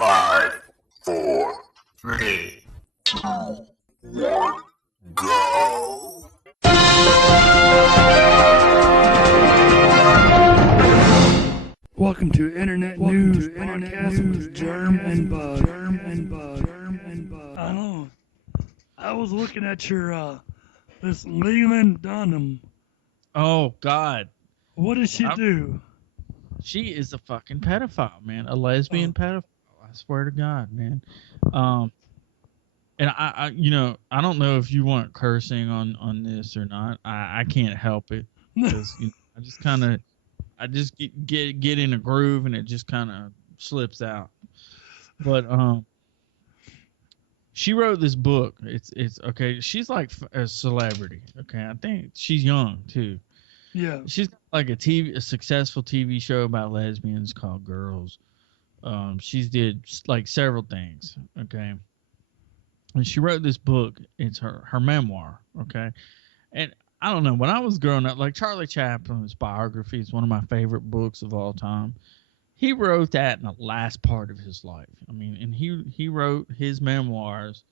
5, 4, 3, 2, 1, go. Welcome to Internet News Podcast with Germ and Bug. I know. I was looking at your this Leland Dunham. Oh God, What did she do? she is a fucking pedophile, man. A lesbian pedophile. I swear to God, man. And I I don't know if you want cursing on this or not. I can't help it because I just kind of get in a groove and it just kind of slips out. But she wrote this book. It's okay. She's like a celebrity. Okay, I think she's young too. Yeah. She's got like a successful TV show about lesbians called Girls. She's did like several things. Okay. And she wrote this book. It's her memoir. Okay. And I don't know, when I was growing up, like Charlie Chaplin's biography is one of my favorite books of all time. He wrote that in the last part of his life. I mean, and he wrote his memoirs,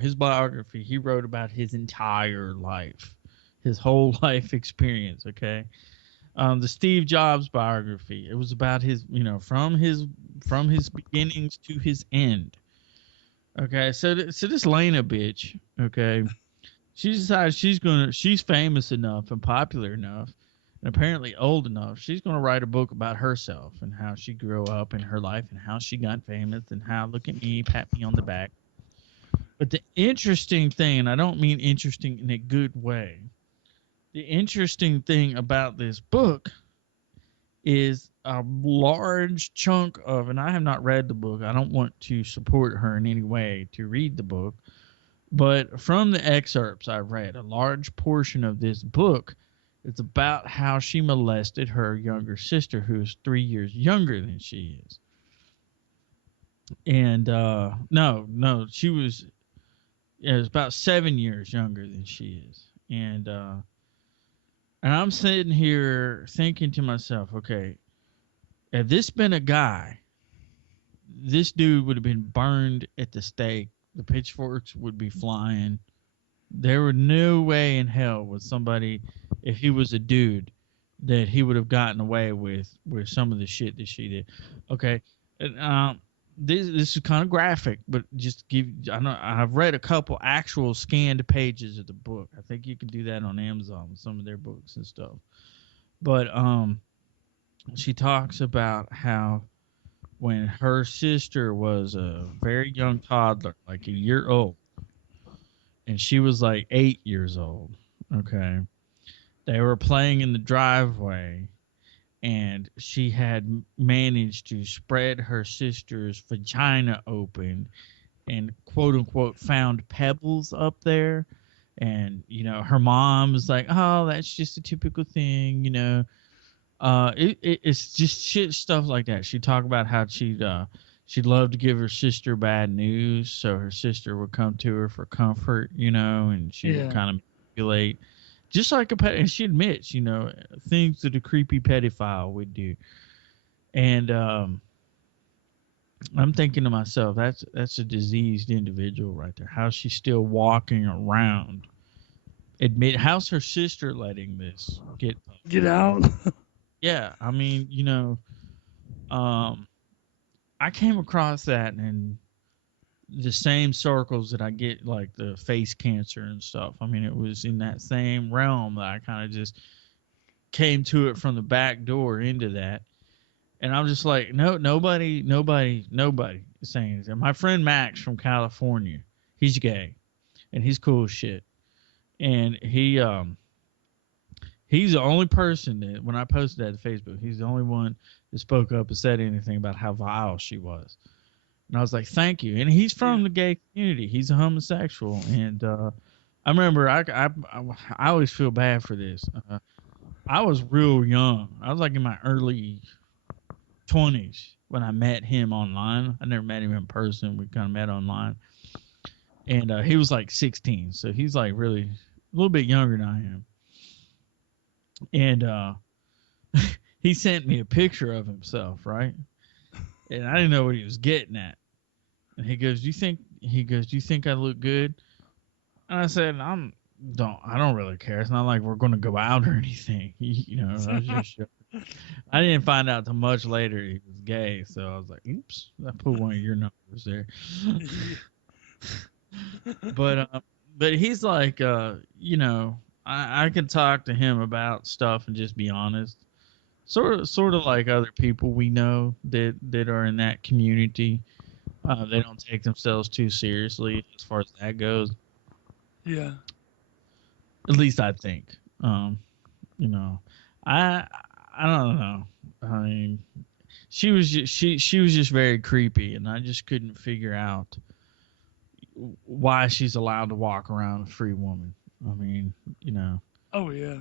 his biography. He wrote about his entire life, his whole life experience. Okay. The Steve Jobs biography. It was about his, from his beginnings to his end. Okay, so this Lena bitch, okay, she decides she's famous enough and popular enough, and apparently old enough. She's gonna write a book about herself and how she grew up in her life and how she got famous and how look at me, pat me on the back. But the interesting thing, and I don't mean interesting in a good way. The interesting thing about this book is a large chunk of, and I have not read the book. I don't want to support her in any way to read the book. But from the excerpts I've read, a large portion of this book is about how she molested her younger sister, who's 3 years younger than she is. And no, she was, it was about 7 years younger than she is. And I'm sitting here thinking to myself, okay, if this been a guy, this dude would have been burned at the stake. The pitchforks would be flying. There were no way in hell with somebody, if he was a dude, that he would have gotten away with some of the shit that she did. Okay, and, this is kind of graphic, but just I've read a couple actual scanned pages of the book. I think you can do that on Amazon with some of their books and stuff. But she talks about how when her sister was a very young toddler, like a year old, and she was like 8 years old, okay, they were playing in the driveway, and she had managed to spread her sister's vagina open and quote unquote found pebbles up there. And, her mom was like, oh, that's just a typical thing, it's just shit stuff like that. She'd talk about how she'd love to give her sister bad news, so her sister would come to her for comfort, and she would kind of manipulate, just like a pet. And she admits, things that a creepy pedophile would do. And I'm thinking to myself, that's a diseased individual right there. How's she still walking around? How's her sister letting this get out? Yeah, I mean, I came across that in the same circles that I get like the face cancer and stuff. I mean, it was in that same realm that I kind of just came to it from the back door into that. And I'm just like, no, nobody is saying anything. My friend Max from California, he's gay and he's cool as shit. And he's the only person that, when I posted that to Facebook, he's the only one that spoke up and said anything about how vile she was. And I was like, thank you. And he's from the gay community. He's a homosexual. And I remember I always feel bad for this. I was real young. I was like in my early 20s when I met him online. I never met him in person. We kind of met online. And he was like 16. So he's like really a little bit younger than I am. And he sent me a picture of himself, right? And I didn't know what he was getting at. And he goes, "Do you think I look good?" And I said, I don't really care. It's not like we're going to go out or anything. I was just I didn't find out till much later he was gay, so I was like, "Oops, I put one of your numbers there." But he's like, I could talk to him about stuff and just be honest. Sort of like other people we know that are in that community. They don't take themselves too seriously as far as that goes. Yeah. At least I think. Um, you know, I I don't know. I mean, she was just very creepy, and I just couldn't figure out why she's allowed to walk around a free woman. I mean, you know, Oh yeah.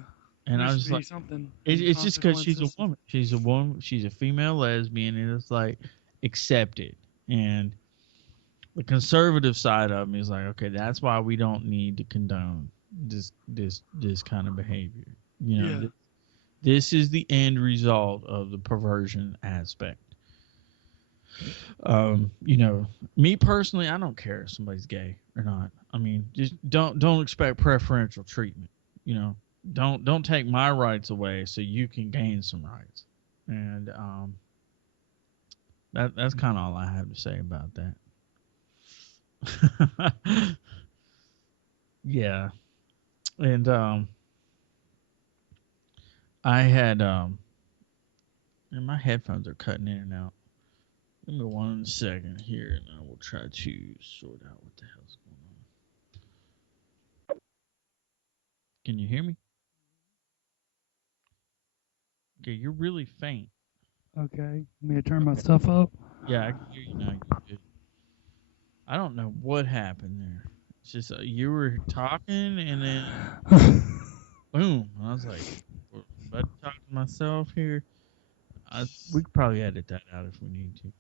and There I was should just be like, something. it's just because she's a Consequences. woman. She's a woman. She's a female lesbian, and it's like accepted. And the conservative side of me is like, okay, that's why we don't need to condone this kind of behavior. Yeah. This is the end result of the perversion aspect. Me personally, I don't care if somebody's gay or not. I mean, just don't expect preferential treatment. You know, don't take my rights away so you can gain some rights. And that's kind of all I have to say about that. Yeah, and I had and my headphones are cutting in and out. Give me 1 second here, and I will try to sort out what the hell's going on. Can you hear me? Okay, you're really faint. Okay. Let me turn my stuff up. Yeah, I can hear you now. You're good. I don't know what happened there. It's just you were talking, and then boom. And I was like, "We're about to talk to myself here." We could probably edit that out if we need to.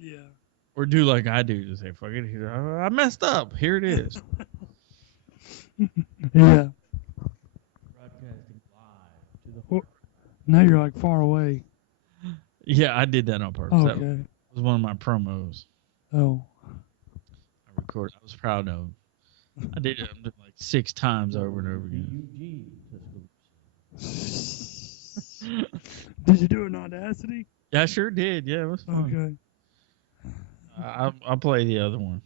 Yeah. Or do like I do, just say, fuck it, I messed up. Here it is. Yeah. Broadcasting live to the Well, now you're like far away. Yeah, I did that on purpose. That Okay. was one of my promos Oh. I recorded. I was proud of. I did it like 6 times over and over again. Did you do it in Audacity? Yeah, I sure did. Yeah, it was fun. Okay. I'll play the other one.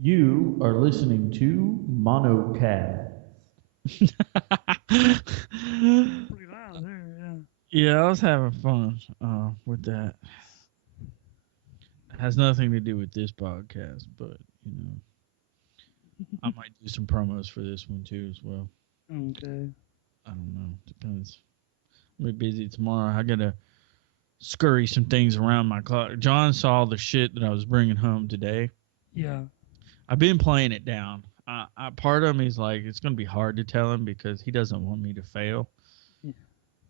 You are listening to Monocast. Pretty loud there, yeah. Yeah, I was having fun with that. It has nothing to do with this podcast, but I might do some promos for this one too as well. Okay. I don't know. Depends. I'm gonna be busy tomorrow. I gotta scurry some things around my clock. John saw the shit that I was bringing home today. Yeah. I've been playing it down. Part of me is like, it's gonna be hard to tell him because he doesn't want me to fail.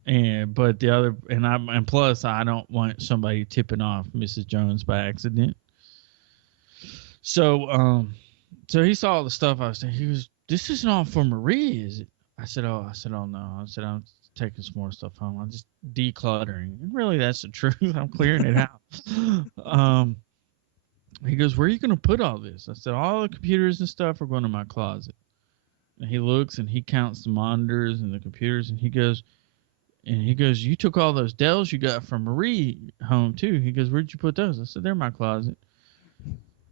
Yeah. But the other, and plus, I don't want somebody tipping off Mrs. Jones by accident. So he saw all the stuff I was saying. He was, "This isn't all for Marie, is it?" I said, "Oh no." I said, "I'm taking some more stuff home. I'm just decluttering." And really, that's the truth. I'm clearing it out. He goes, "Where are you going to put all this?" I said, "All the computers and stuff are going to my closet." And he looks and he counts the monitors and the computers, and he goes, "You took all those Dells you got from Marie home too." He goes, "Where'd you put those?" I said, "They're in my closet."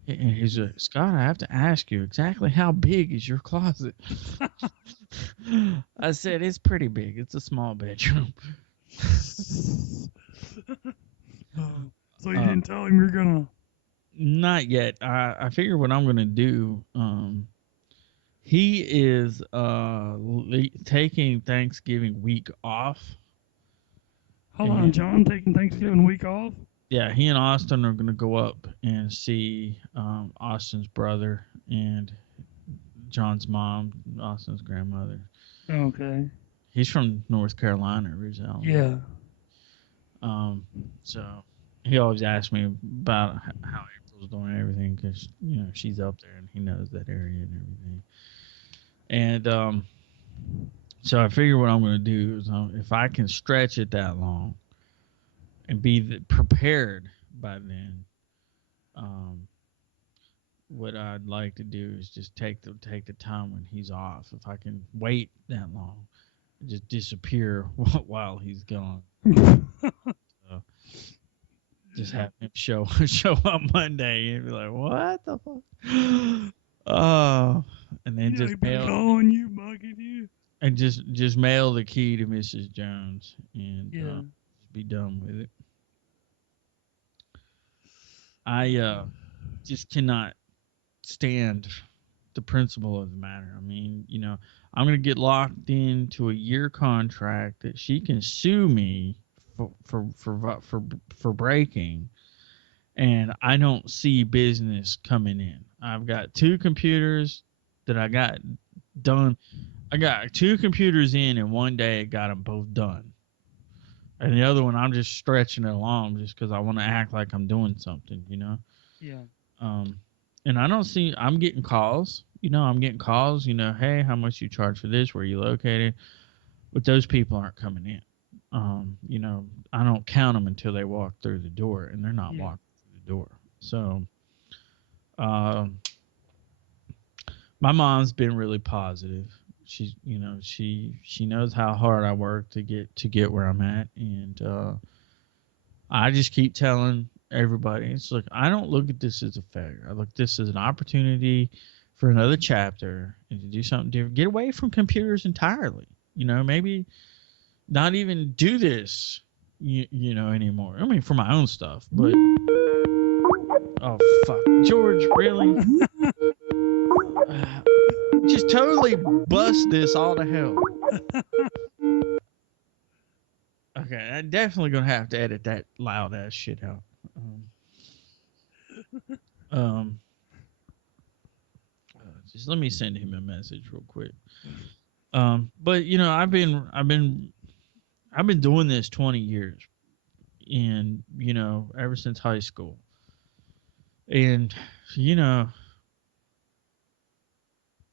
And he's like, "Scott, I have to ask you, exactly how big is your closet?" I said, "It's pretty big. It's a small bedroom." So you didn't tell him you're gonna? Not yet. I figure what I'm gonna do. He is taking Thanksgiving week off. Hold on, John taking Thanksgiving week off? Yeah, he and Austin are gonna go up and see Austin's brother and John's mom, Austin's grandmother. Okay. He's from North Carolina originally. Yeah. So he always asks me about how April's doing and everything because she's up there and he knows that area and everything. And so I figure what I'm going to do is if I can stretch it that long and be prepared by then. Um, what I'd like to do is just take the time when he's off. If I can wait that long, just disappear while he's gone. So just have him show up Monday and be like, "What the fuck?" Oh, and then just He be mail calling you, bugging you. and just mail the key to Mrs. Jones and Yeah. be done with it. I just cannot stand the principle of the matter. I mean, I'm going to get locked into a year contract that she can sue me for breaking, and I don't see business coming in. I've got two computers that I got done. I got two computers in, and one day I got them both done. And the other one, I'm just stretching it along just because I want to act like I'm doing something, Yeah. Um, and I don't see. I'm getting calls. I'm getting calls. Hey, how much you charge for this? Where you located? But those people aren't coming in. I don't count them until they walk through the door, and they're not Yeah. walking through the door. So, um, my mom's been really positive. She's, she knows how hard I work to get where I'm at, and I just keep telling everybody, it's like I don't look at this as a failure. I look at this as an opportunity for another chapter and to do something different. Get away from computers entirely. Maybe not even do this, anymore. I mean, for my own stuff, but oh fuck, George, really? Just totally bust this all to hell. Okay, I'm definitely gonna have to edit that loud ass shit out. Um, just let me send him a message real quick. But I've been doing this 20 years, and ever since high school, and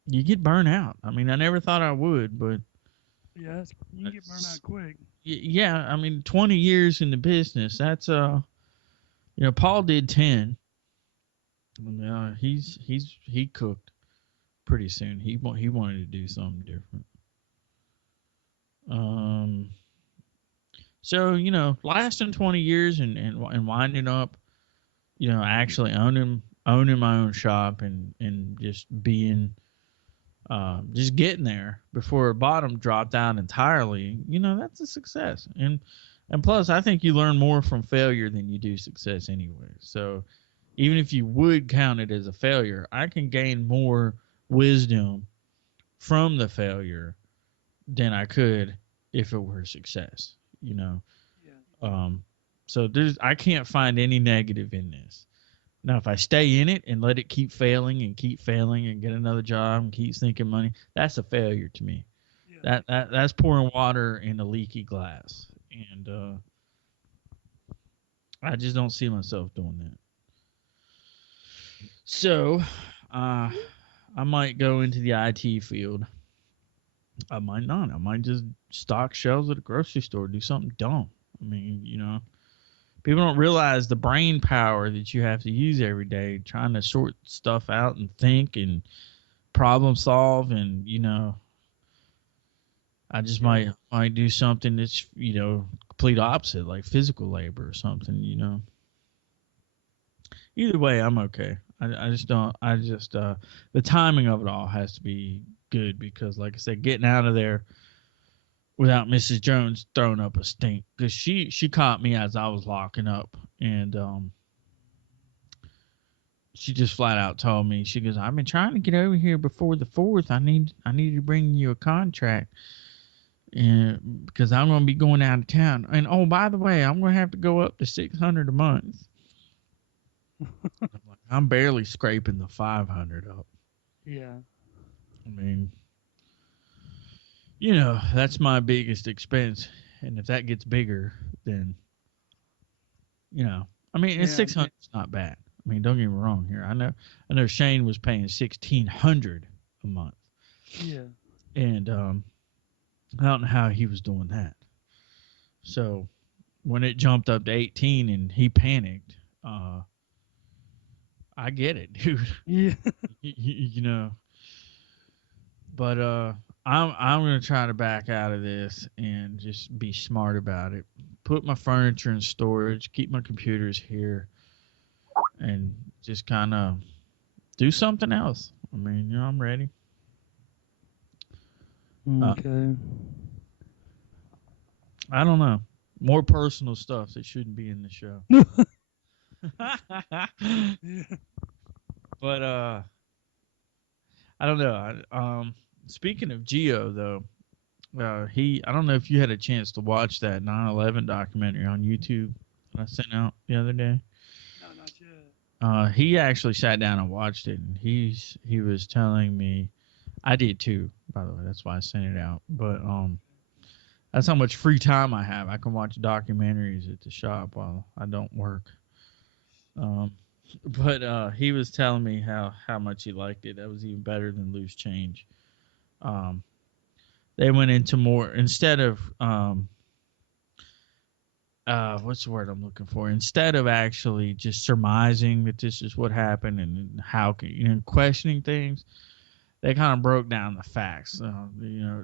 you get burnt out. I mean, I never thought I would, but Yeah, you can get burned out quick. yeah, I mean, 20 years in the business. That's Paul did 10. He cooked pretty soon. He wanted to do something different. Um, so lasting 20 years and winding up, actually owning my own shop and just being just getting there before bottom dropped out entirely, that's a success. And plus, I think you learn more from failure than you do success anyway. So even if you would count it as a failure, I can gain more wisdom from the failure than I could if it were a success, Yeah. So I can't find any negative in this. Now, if I stay in it and let it keep failing and get another job and keep sinking money, that's a failure to me. Yeah. That's pouring water in a leaky glass, and I just don't see myself doing that. So, I might go into the IT field. I might not. I might just stock shelves at a grocery store, do something dumb. I mean, people don't realize the brain power that you have to use every day trying to sort stuff out and think and problem solve. And I just might do something that's complete opposite, like physical labor or something. Either way, I'm okay. I just don't. The timing of it all has to be good because, like I said, getting out of there without Mrs. Jones throwing up a stink, because she caught me as I was locking up, and she just flat out told me, she goes, "I've been trying to get over here before the 4th. I need to bring you a contract, and because I'm going to be going out of town. And oh, by the way, I'm going to have to go up to $600 a month." I'm barely scraping the 500 up. Yeah. I mean, that's my biggest expense, and if that gets bigger, then I mean, and 600 is not bad. I mean, don't get me wrong here. I know Shane was paying $1,600 a month. Yeah. And I don't know how he was doing that. So when it jumped up to 18 and he panicked, I get it, dude. Yeah. You know, but I'm gonna try to back out of this and just be smart about it. Put my furniture in storage, keep my computers here, and just kind of do something else. I mean, you know, I'm ready. Okay. I don't know. More personal stuff that shouldn't be in the show. Yeah. But I don't know. Speaking of Geo though, I don't know if you had a chance to watch that 9/11 documentary on YouTube that I sent out the other day. No, not yet. He actually sat down and watched it, and he was telling me, I did too, by the way. That's why I sent it out. But that's how much free time I have. I can watch documentaries at the shop while I don't work. But he was telling me how much he liked it. That was even better than Loose Change. They went into more, instead of what's the word I'm looking for? Instead of actually just surmising that this is what happened and how can, you know, questioning things, they kind of broke down the facts. You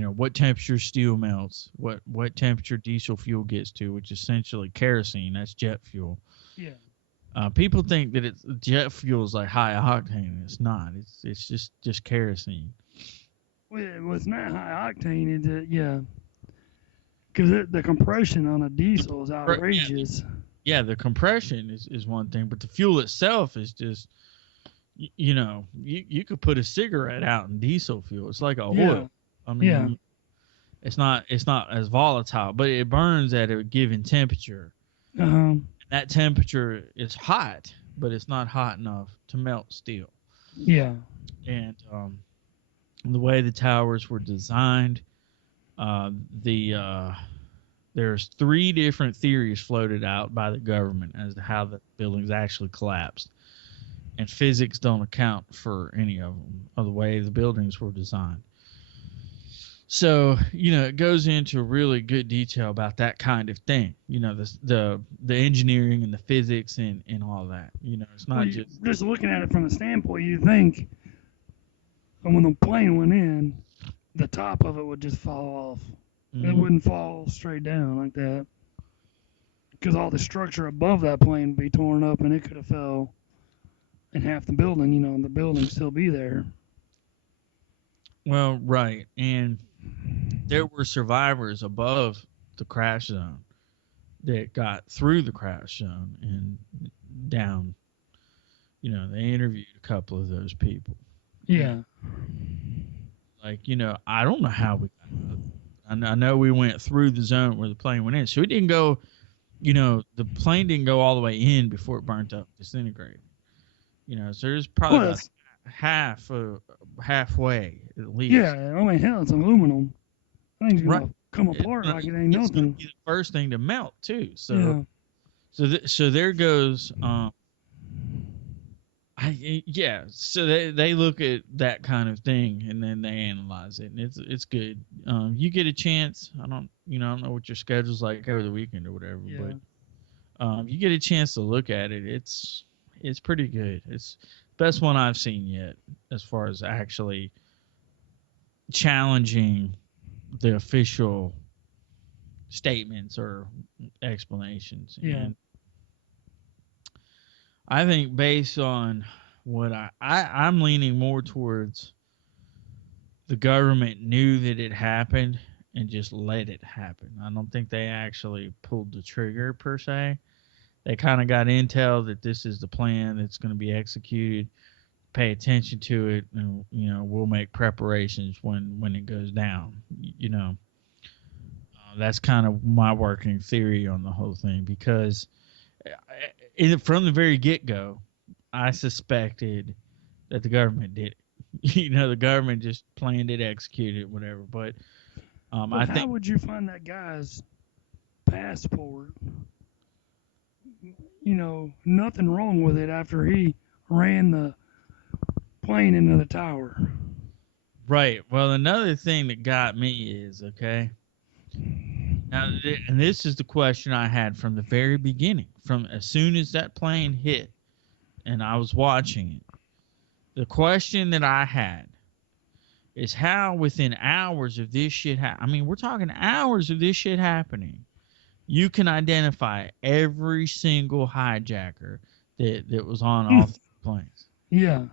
know, what temperature steel melts, what temperature diesel fuel gets to, which is essentially kerosene. That's jet fuel. Yeah. People think that it's jet fuel is like high octane. It's not. It's just kerosene. Well, it was not high octane. Yeah. Because the compression on a diesel is outrageous. Yeah, the compression is one thing, but the fuel itself is just, you know, you could put a cigarette out in diesel fuel. It's like a oil. I mean, it's not as volatile, but it burns at a given temperature. That temperature is hot, but it's not hot enough to melt steel. Yeah. And the way the towers were designed, there's 3 different theories floated out by the government as to how the buildings actually collapsed, and physics don't account for any of them, of the way the buildings were designed. So, you know, it goes into really good detail about that kind of thing. You know, the engineering and the physics and all that. You know, it's not just looking at it from the standpoint, you think when the plane went in, the top of it would just fall off. Mm-hmm. It wouldn't fall straight down like that, because all the structure above that plane would be torn up, and it could have fell in half the building. You know, and the building still be there. Well, right, and there were survivors above the crash zone that got through the crash zone and down. You know, they interviewed a couple of those people. Yeah. Like, you know, I don't know how we got out. I know we went through the zone where the plane went in. So it didn't go, you know, the plane didn't go all the way in before it burnt up, disintegrated. You know, so there's probably about halfway at least. Yeah, I mean, hell, it's aluminum. I think it's going to come apart like it ain't nothing. It's going to be the first thing to melt, too. So, yeah. So there goes, so they look at that kind of thing and then they analyze it, and it's good. You get a chance. I don't know what your schedule's like over the weekend or whatever, but you get a chance to look at it. It's pretty good. It's the best one I've seen yet as far as actually challenging the official statements or explanations. Yeah. And I think based on what I'm leaning more towards the government knew that it happened and just let it happen. I don't think they actually pulled the trigger per se. They kind of got intel that this is the plan that's going to be executed. Pay attention to it, and you know, we'll make preparations when it goes down. You know, that's kind of my working theory on the whole thing, because from the very get-go, I suspected that the government did it. You know, the government just planned it, executed it, whatever. But I think, how would you find that guy's passport? You know, nothing wrong with it after he ran the plane into the tower. Right. Well, another thing that got me is, okay, Now, and this is the question I had from the very beginning, from as soon as that plane hit, and I was watching it. The question that I had is how within hours of this shit I mean, we're talking hours of this shit happening, you can identify every single hijacker that was on all the planes. Yeah.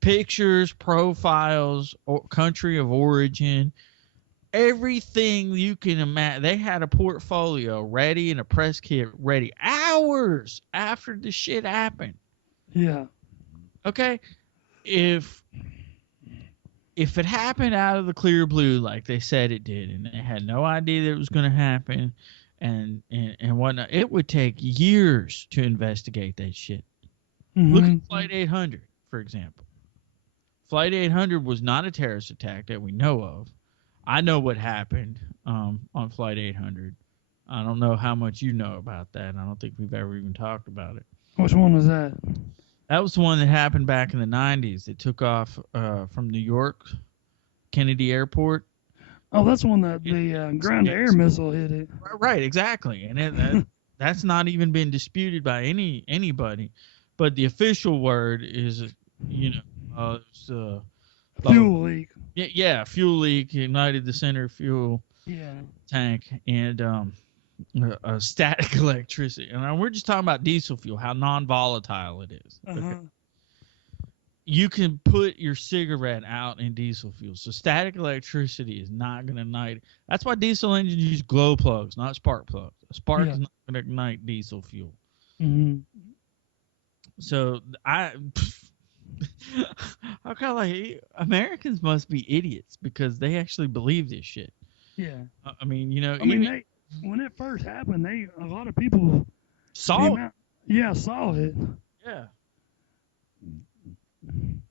Pictures, profiles, country of origin, everything you can imagine. They had a portfolio ready and a press kit ready hours after the shit happened. Yeah. Okay? If it happened out of the clear blue like they said it did, and they had no idea that it was going to happen and whatnot, it would take years to investigate that shit. Mm-hmm. Look at Flight 800, for example. Flight 800 was not a terrorist attack that we know of. I know what happened on Flight 800. I don't know how much you know about that. I don't think we've ever even talked about it. Which one was that? That was the one that happened back in the 90s. It took off from New York, Kennedy Airport. Oh, that's the one that the ground-to-air missile hit it. Right, exactly. And that's not even been disputed by anybody. But the official word is, Fuel leak. Yeah, fuel leak ignited the center fuel tank, and static electricity. And we're just talking about diesel fuel, how non-volatile it is. Okay? You can put your cigarette out in diesel fuel. So static electricity is not going to ignite. That's why diesel engines use glow plugs, not spark plugs. A spark is not going to ignite diesel fuel. Mm-hmm. So I kind of like, Americans must be idiots because they actually believe this shit. Yeah. I mean, when it first happened, a lot of people saw it. Yeah, saw it. Yeah.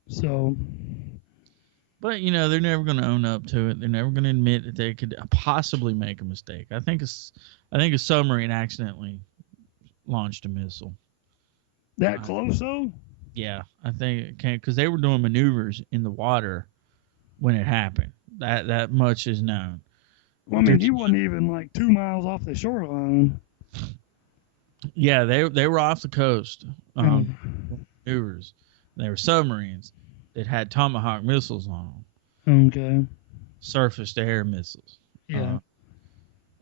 So. But they're never going to own up to it. They're never going to admit that they could possibly make a mistake. I think a submarine accidentally launched a missile. That close though? Yeah, I think it can, because they were doing maneuvers in the water when it happened. That much is known. Well, I mean, he wasn't even like 2 miles off the shoreline. Yeah, they were off the coast. Maneuvers. They were submarines that had Tomahawk missiles on them. Okay. Surface-to-air missiles. Yeah.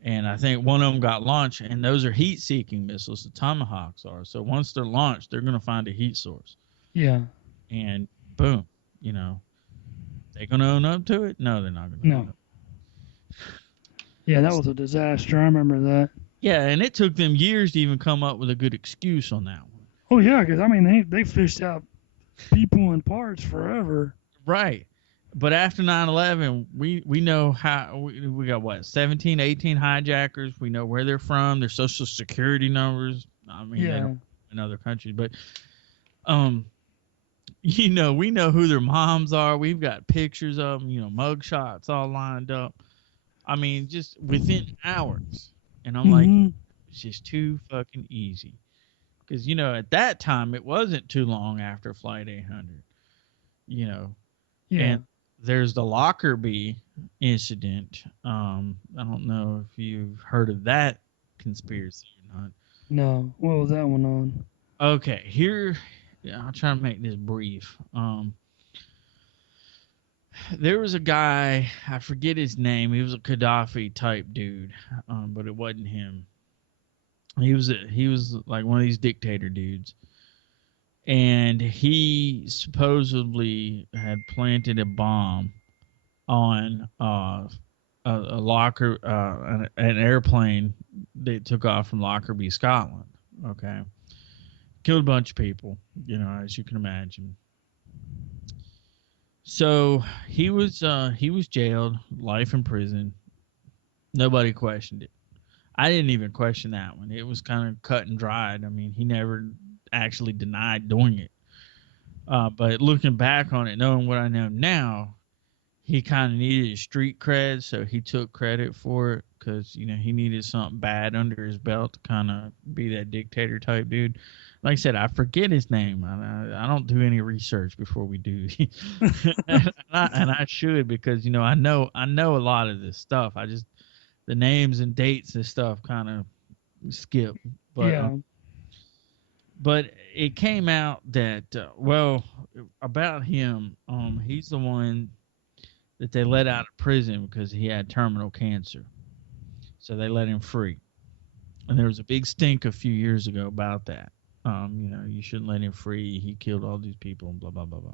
And I think one of them got launched, and those are heat-seeking missiles. The Tomahawks are. So once they're launched, they're going to find a heat source. Yeah. And boom, they going to own up to it? No, they're not going to. No. Yeah, that was a disaster. I remember that. Yeah, and it took them years to even come up with a good excuse on that one. Oh yeah, because I mean they fished out people and parts forever. Right. But after 9/11, we know how we got what, 17, 18 hijackers. We know where they're from, their social security numbers. I mean, they don't in other countries, but we know who their moms are. We've got pictures of them, mug shots all lined up. I mean, just within hours. And I'm like, it's just too fucking easy. Because, at that time, it wasn't too long after Flight 800. Yeah. And there's the Lockerbie incident. I don't know if you've heard of that conspiracy or not. No. What was that one on? Okay. Here, I'll try to make this brief. There was a guy, I forget his name. He was a Gaddafi type dude, but it wasn't him. He was like one of these dictator dudes, and he supposedly had planted a bomb on an airplane that took off from Lockerbie, Scotland. Okay, killed a bunch of people, as you can imagine. So he was jailed, life in prison. Nobody questioned it. I didn't even question that one. It was kind of cut and dried. I mean, he never actually denied doing it. But looking back on it, knowing what I know now, he kind of needed his street cred, so he took credit for it because, he needed something bad under his belt to kind of be that dictator type dude. Like I said, I forget his name. I don't do any research before we do, and I should, because I know a lot of this stuff. I just the names and dates and stuff kind of skip. But yeah. but it came out that about him. He's the one that they let out of prison because he had terminal cancer, so they let him free. And there was a big stink a few years ago about that. You shouldn't let him free. He killed all these people and blah blah blah blah.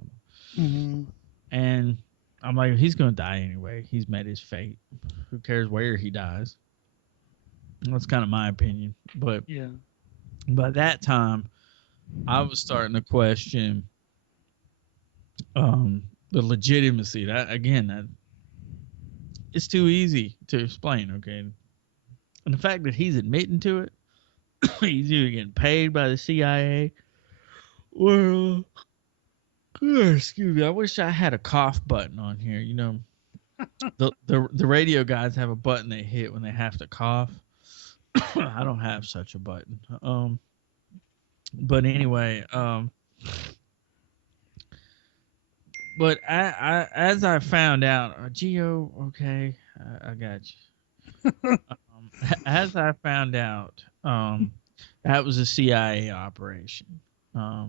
Mm-hmm. And I'm like, he's gonna die anyway. He's met his fate. Who cares where he dies? That's kind of my opinion. But Yeah. by that time, I was starting to question the legitimacy. That it's too easy to explain. Okay, and the fact that he's admitting to it, he's either getting paid by the CIA. Well, excuse me. I wish I had a cough button on here. You know, the radio guys have a button they hit when they have to cough. I don't have such a button. But anyway, but as I found out, Geo, okay, I got you. As I found out, that was a CIA operation. I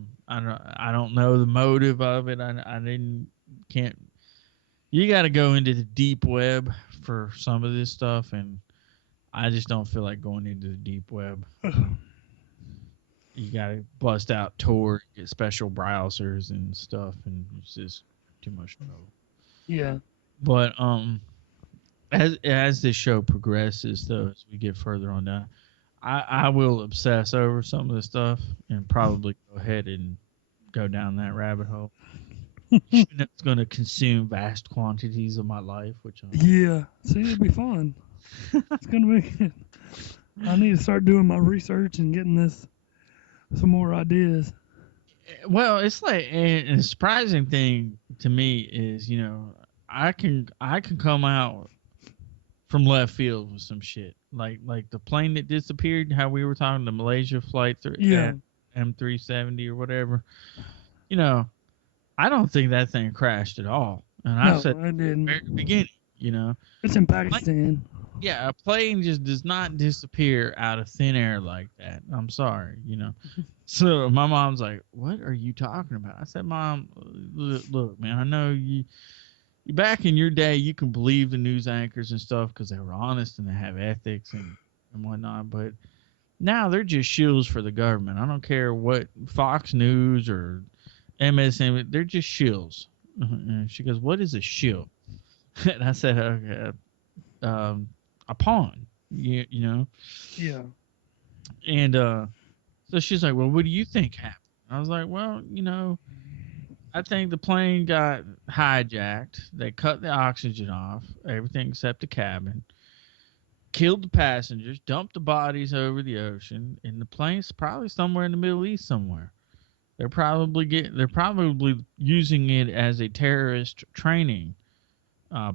don't know the motive of it. Can't. You got to go into the deep web for some of this stuff, and I just don't feel like going into the deep web. You got to bust out Tor, get special browsers and stuff, and it's just too much trouble. Yeah. But as this show progresses, though, as we get further on down, I will obsess over some of the stuff and probably go ahead and go down that rabbit hole. It's going to consume vast quantities of my life, Yeah. See, it'd be fun. It's gonna be. I need to start doing my research and getting some more ideas. Well, it's like, and the surprising thing to me is, I can come out from left field with some shit, like the plane that disappeared. How we were talking, the Malaysia flight M370 or whatever. I don't think that thing crashed at all. And I said I didn't. at the very beginning, It's in Pakistan. Yeah, a plane just does not disappear out of thin air like that. I'm sorry, So my mom's like, "What are you talking about?" I said, "Mom, look, man, I know you back in your day, you can believe the news anchors and stuff because they were honest and they have ethics and whatnot. But now they're just shills for the government. I don't care what Fox News or MSN, they're just shills." And she goes, "What is a shill?" And I said, "Okay, a pawn, you know." Yeah. And so she's like, "Well, what do you think happened?" I was like, "Well, I think the plane got hijacked. They cut the oxygen off, everything except the cabin, killed the passengers, dumped the bodies over the ocean, and the plane's probably somewhere in the Middle East somewhere. They're probably using it as a terrorist training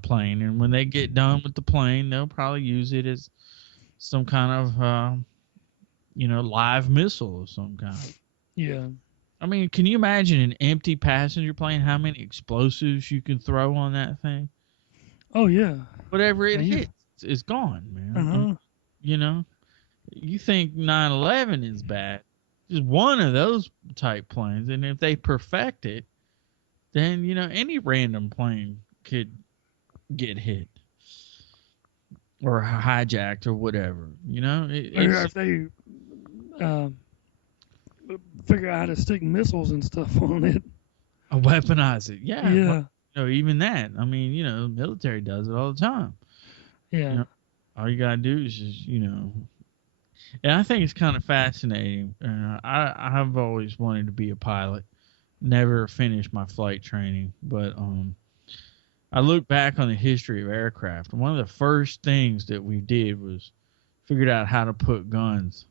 plane, and when they get done with the plane, they'll probably use it as some kind of live missile of some kind." Yeah. I mean, can you imagine an empty passenger plane? How many explosives you can throw on that thing? Oh yeah. Whatever it hits, it's gone, man. You think 9/11 is bad? Just one of those type planes, and if they perfect it, then any random plane could get hit or hijacked or whatever. Or if they figure out how to stick missiles and stuff on it. Weaponize it. Yeah. Yeah. Even that. I mean, the military does it all the time. Yeah. All you gotta do is just, and I think it's kind of fascinating. I've always wanted to be a pilot. Never finished my flight training, but I look back on the history of aircraft, and one of the first things that we did was figured out how to put guns.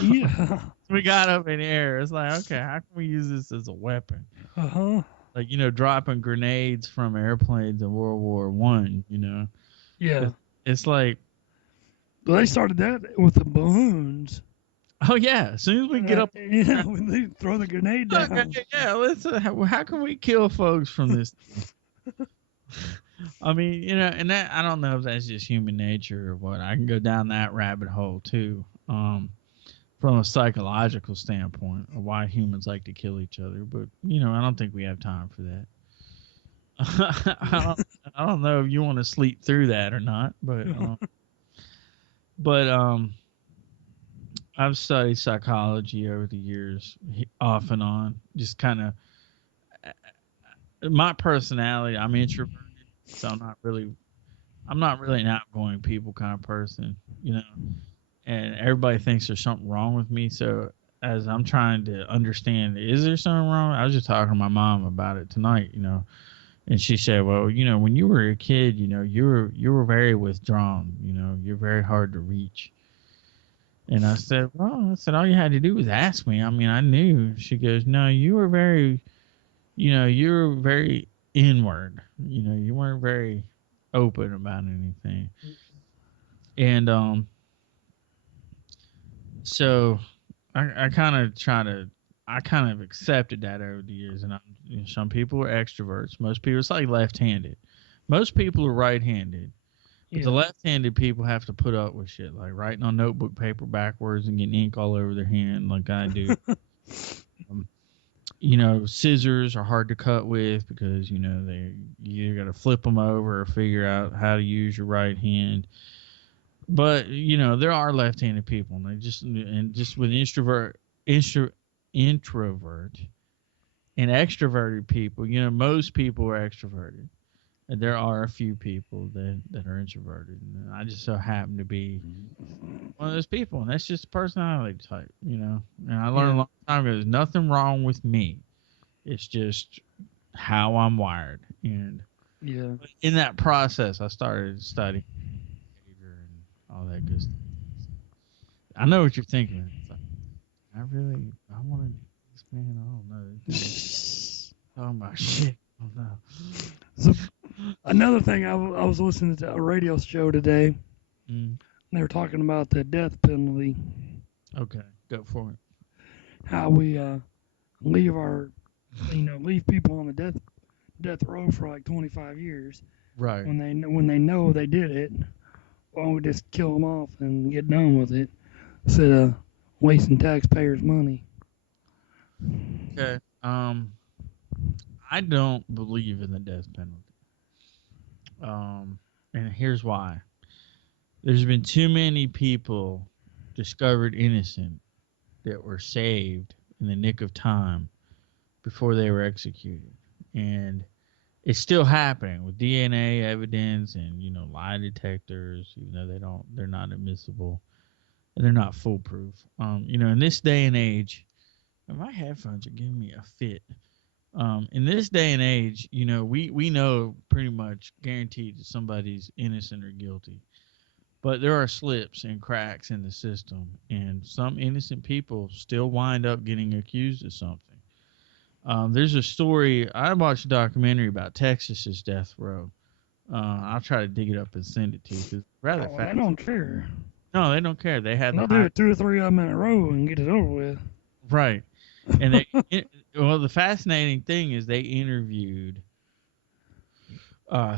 Yeah. We got up in the air. It's like, okay, how can we use this as a weapon? Like, dropping grenades from airplanes in World War I, Yeah. It's like... Well, they started that with the balloons. Oh, yeah. As soon as we get up... Yeah, when they throw the grenade down. Okay, yeah, let's... how can we kill folks from this? I mean, and that I don't know if that's just human nature or what. I can go down that rabbit hole too, from a psychological standpoint of why humans like to kill each other. But I don't think we have time for that. I don't know if you want to sleep through that or not, but I've studied psychology over the years, off and on. Just kind of my personality. I'm introverted, so I'm not really an outgoing people kind of person, and everybody thinks there's something wrong with me. So as I'm trying to understand, is there something wrong? I was just talking to my mom about it tonight, and she said, well, when you were a kid, you were very withdrawn, you're very hard to reach. And I said, well, all you had to do was ask me. I mean, I knew. She goes, no, you were very inward. You weren't very open about anything. And so I kind of I kind of accepted that over the years. And some people are extroverts. Most people, it's like left-handed. Most people are right-handed. But the left-handed people have to put up with shit, like writing on notebook paper backwards and getting ink all over their hand, like I do. Scissors are hard to cut with because you either got to flip them over or figure out how to use your right hand. But there are left-handed people, and just with introvert and extroverted people, most people are extroverted. And there are a few people that are introverted, and I just so happen to be one of those people, and that's just a personality type, And I learned a long time ago, there's nothing wrong with me. It's just how I'm wired, and in that process, I started studying behavior and all that good stuff. I know what you're thinking. It's like, I want to do this, man. I don't know. Oh my shit. Oh no. So, another thing, I was listening to a radio show today. Mm. They were talking about the death penalty. Okay, go for it. How we leave leave people on the death row for like 25 years. Right. When they know they did it, why don't we just kill them off and get done with it instead of wasting taxpayers' money? Okay. I don't believe in the death penalty. And here's why. There's been too many people discovered innocent that were saved in the nick of time before they were executed. And it's still happening with DNA evidence and, lie detectors, even though they're not admissible and they're not foolproof. In this day and age, my headphones are giving me a fit. In this day and age, we know pretty much guaranteed that somebody's innocent or guilty. But there are slips and cracks in the system, and some innocent people still wind up getting accused of something. There's a story, I watched a documentary about Texas's death row. I'll try to dig it up and send it to you because it's rather fast. They don't care. No, they don't care. They'll do it 2 or 3 of them in a row and get it over with. Right. And the fascinating thing is they interviewed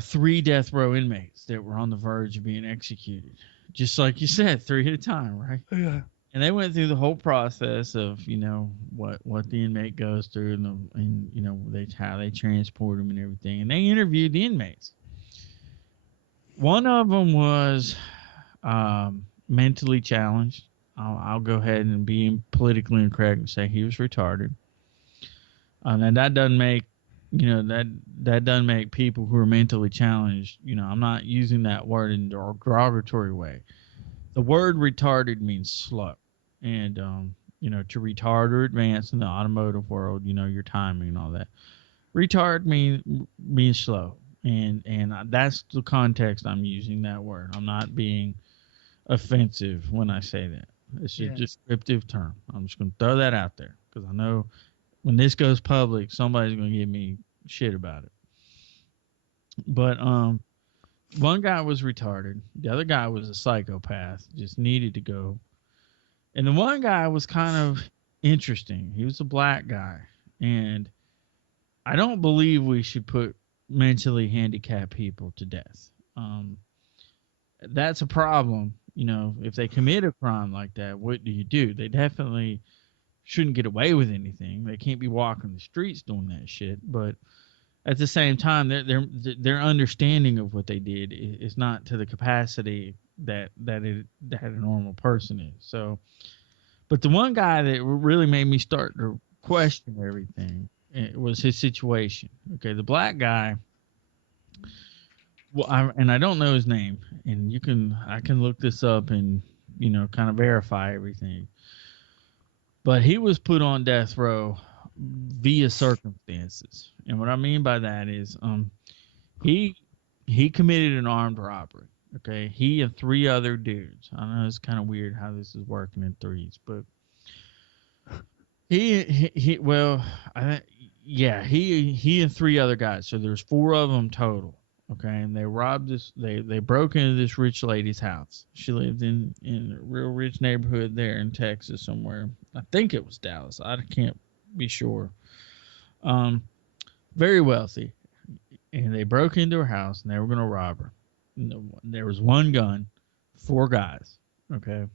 3 death row inmates that were on the verge of being executed. Just like you said, 3 at a time, right? Yeah. And they went through the whole process of, what the inmate goes through and how they transport them and everything. And they interviewed the inmates. One of them was mentally challenged. I'll go ahead and be politically incorrect and say he was retarded. And that doesn't make, that doesn't make people who are mentally challenged, I'm not using that word in a derogatory way. The word retarded means slow. And, to retard or advance in the automotive world, your timing and all that. Retard means slow. And that's the context I'm using that word. I'm not being offensive when I say that. It's a descriptive term. I'm just going to throw that out there because I know when this goes public, somebody's going to give me shit about it. But one guy was retarded. The other guy was a psychopath, just needed to go. And the one guy was kind of interesting. He was a black guy. And I don't believe we should put mentally handicapped people to death. That's a problem. You know, if they commit a crime like that, what do? They definitely shouldn't get away with anything. They can't be walking the streets doing that shit. But at the same time, their understanding of what they did is not to the capacity that a normal person is. So, but the one guy that really made me start to question everything was his situation. Okay, the black guy. Well, I don't know his name, and I can look this up and kind of verify everything. But he was put on death row via circumstances, and what I mean by that is, he committed an armed robbery. Okay, he and three other dudes. I know it's kind of weird how this is working in threes, but he well, he and three other guys. So there's four of them total. Okay, and they robbed this. They broke into this rich lady's house. She lived in a real rich neighborhood there in Texas somewhere. I think it was Dallas. I can't be sure. Very wealthy, and they broke into her house and they were gonna rob her. There was one gun, four guys. Okay.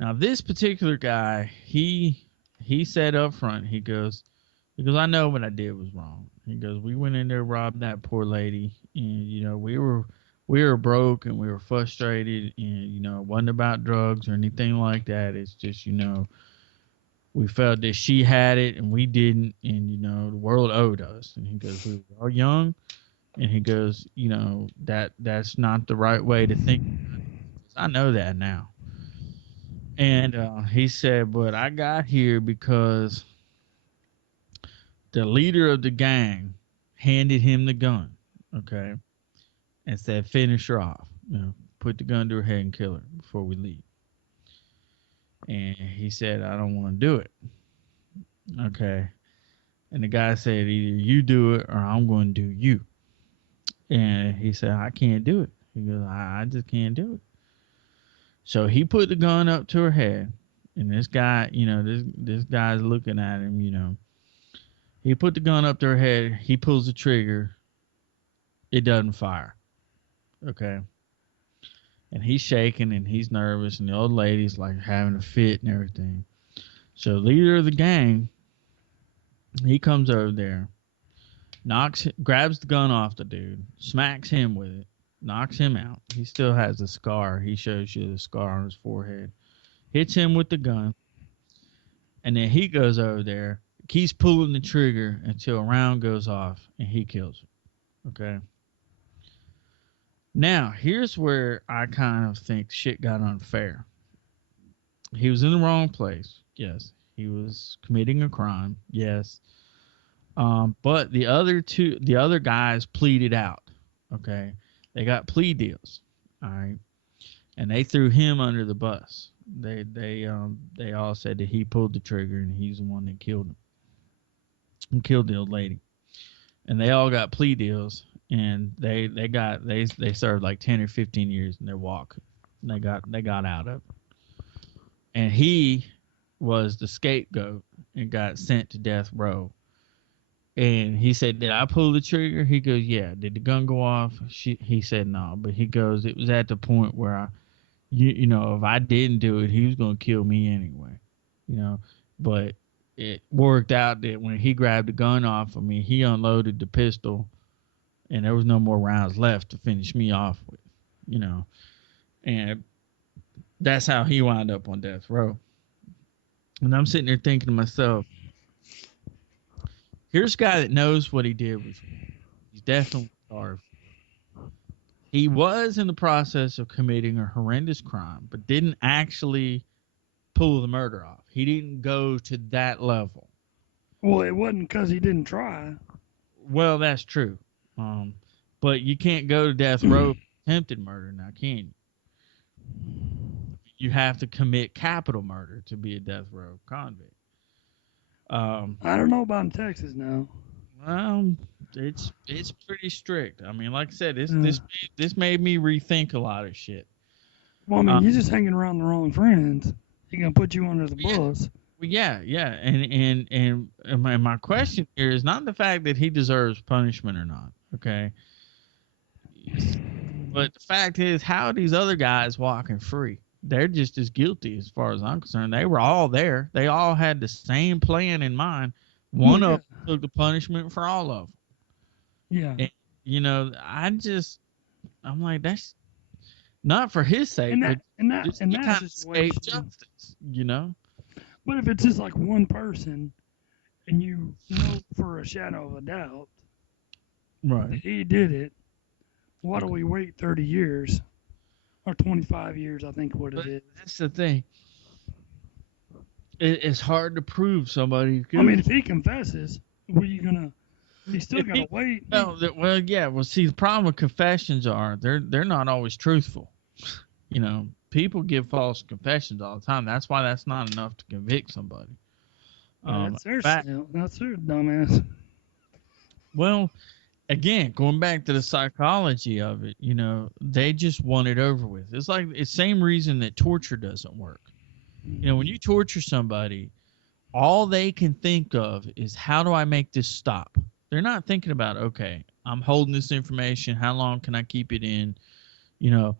Now this particular guy, he said up front, he goes, I know what I did was wrong. He goes, we went in there, robbed that poor lady, and we were broke and we were frustrated, and it wasn't about drugs or anything like that. It's just we felt that she had it and we didn't, and the world owed us. And he goes, we were all young, and he goes, that's not the right way to think. I know that now. And he said, but I got here because the leader of the gang handed him the gun, okay, and said, finish her off. Put the gun to her head and kill her before we leave. And he said, I don't want to do it. Okay. And the guy said, either you do it or I'm going to do you. And he said, I can't do it. He goes, I just can't do it. So he put the gun up to her head. And this guy, this guy's looking at him, He put the gun up to her head. He pulls the trigger. It doesn't fire. Okay. And he's shaking and he's nervous. And the old lady's like having a fit and everything. So leader of the gang, he comes over there, grabs the gun off the dude, smacks him with it, knocks him out. He still has a scar. He shows you the scar on his forehead. Hits him with the gun. And then he goes over there, keeps pulling the trigger until a round goes off and he kills her. Okay. Now, here's where I kind of think shit got unfair. He was in the wrong place. Yes. He was committing a crime. Yes. But the other guys pleaded out. Okay. They got plea deals. All right. And they threw him under the bus. They all said that he pulled the trigger and he's the one that killed him. And killed the old lady. And they all got plea deals, and they served like 10 or 15 years in their walk. And they got out of it. And he was the scapegoat and got sent to death row. And he said, did I pull the trigger? He goes, yeah. Did the gun go off? He said no. But he goes, it was at the point where if I didn't do it, he was going to kill me anyway. But it worked out that when he grabbed the gun off of me, he unloaded the pistol and there was no more rounds left to finish me off with, and that's how he wound up on death row. And I'm sitting there thinking to myself, here's a guy that knows what he did was wrong. He's definitely starved. He was in the process of committing a horrendous crime, but didn't actually pull the murder off. He didn't go to that level. Well, it wasn't because he didn't try. Well, that's true. But you can't go to death row for attempted murder now, can you? You have to commit capital murder to be a death row convict. I don't know about in Texas now. Well, it's pretty strict. I mean, like I said, this made me rethink a lot of shit. Well, I mean, you're just hanging around the wrong friends. He's gonna put you under the bus. Yeah, yeah, and my question here is not the fact that he deserves punishment or not, okay? But the fact is, how are these other guys walking free? They're just as guilty as far as I'm concerned. They were all there. They all had the same plan in mind. Well, One yeah, of them took the punishment for all of them. yeah, And, I'm like, that's not for his sake, and but just in he that kind of escaped situation. justice. But if it's just like one person, and you know for a shadow of a doubt that Right. he did it, why do we wait 30 years or 25 years? I think what it But is. that's the thing. It's hard to prove somebody's I mean, if guilty. he confesses, what are you gonna? He's still If gotta he, wait. well, yeah. Well, see, the problem with confessions are they're not always truthful. People give false confessions all the time. That's why that's not enough to convict somebody. In That's their fact, that's their dumbass. well, again, going back to the psychology of it, they just want it over with. It's like it's same reason that torture doesn't work. When you torture somebody, all they can think of is how do I make this stop? They're not thinking about, okay, I'm holding this information. How long can I keep it in? You know,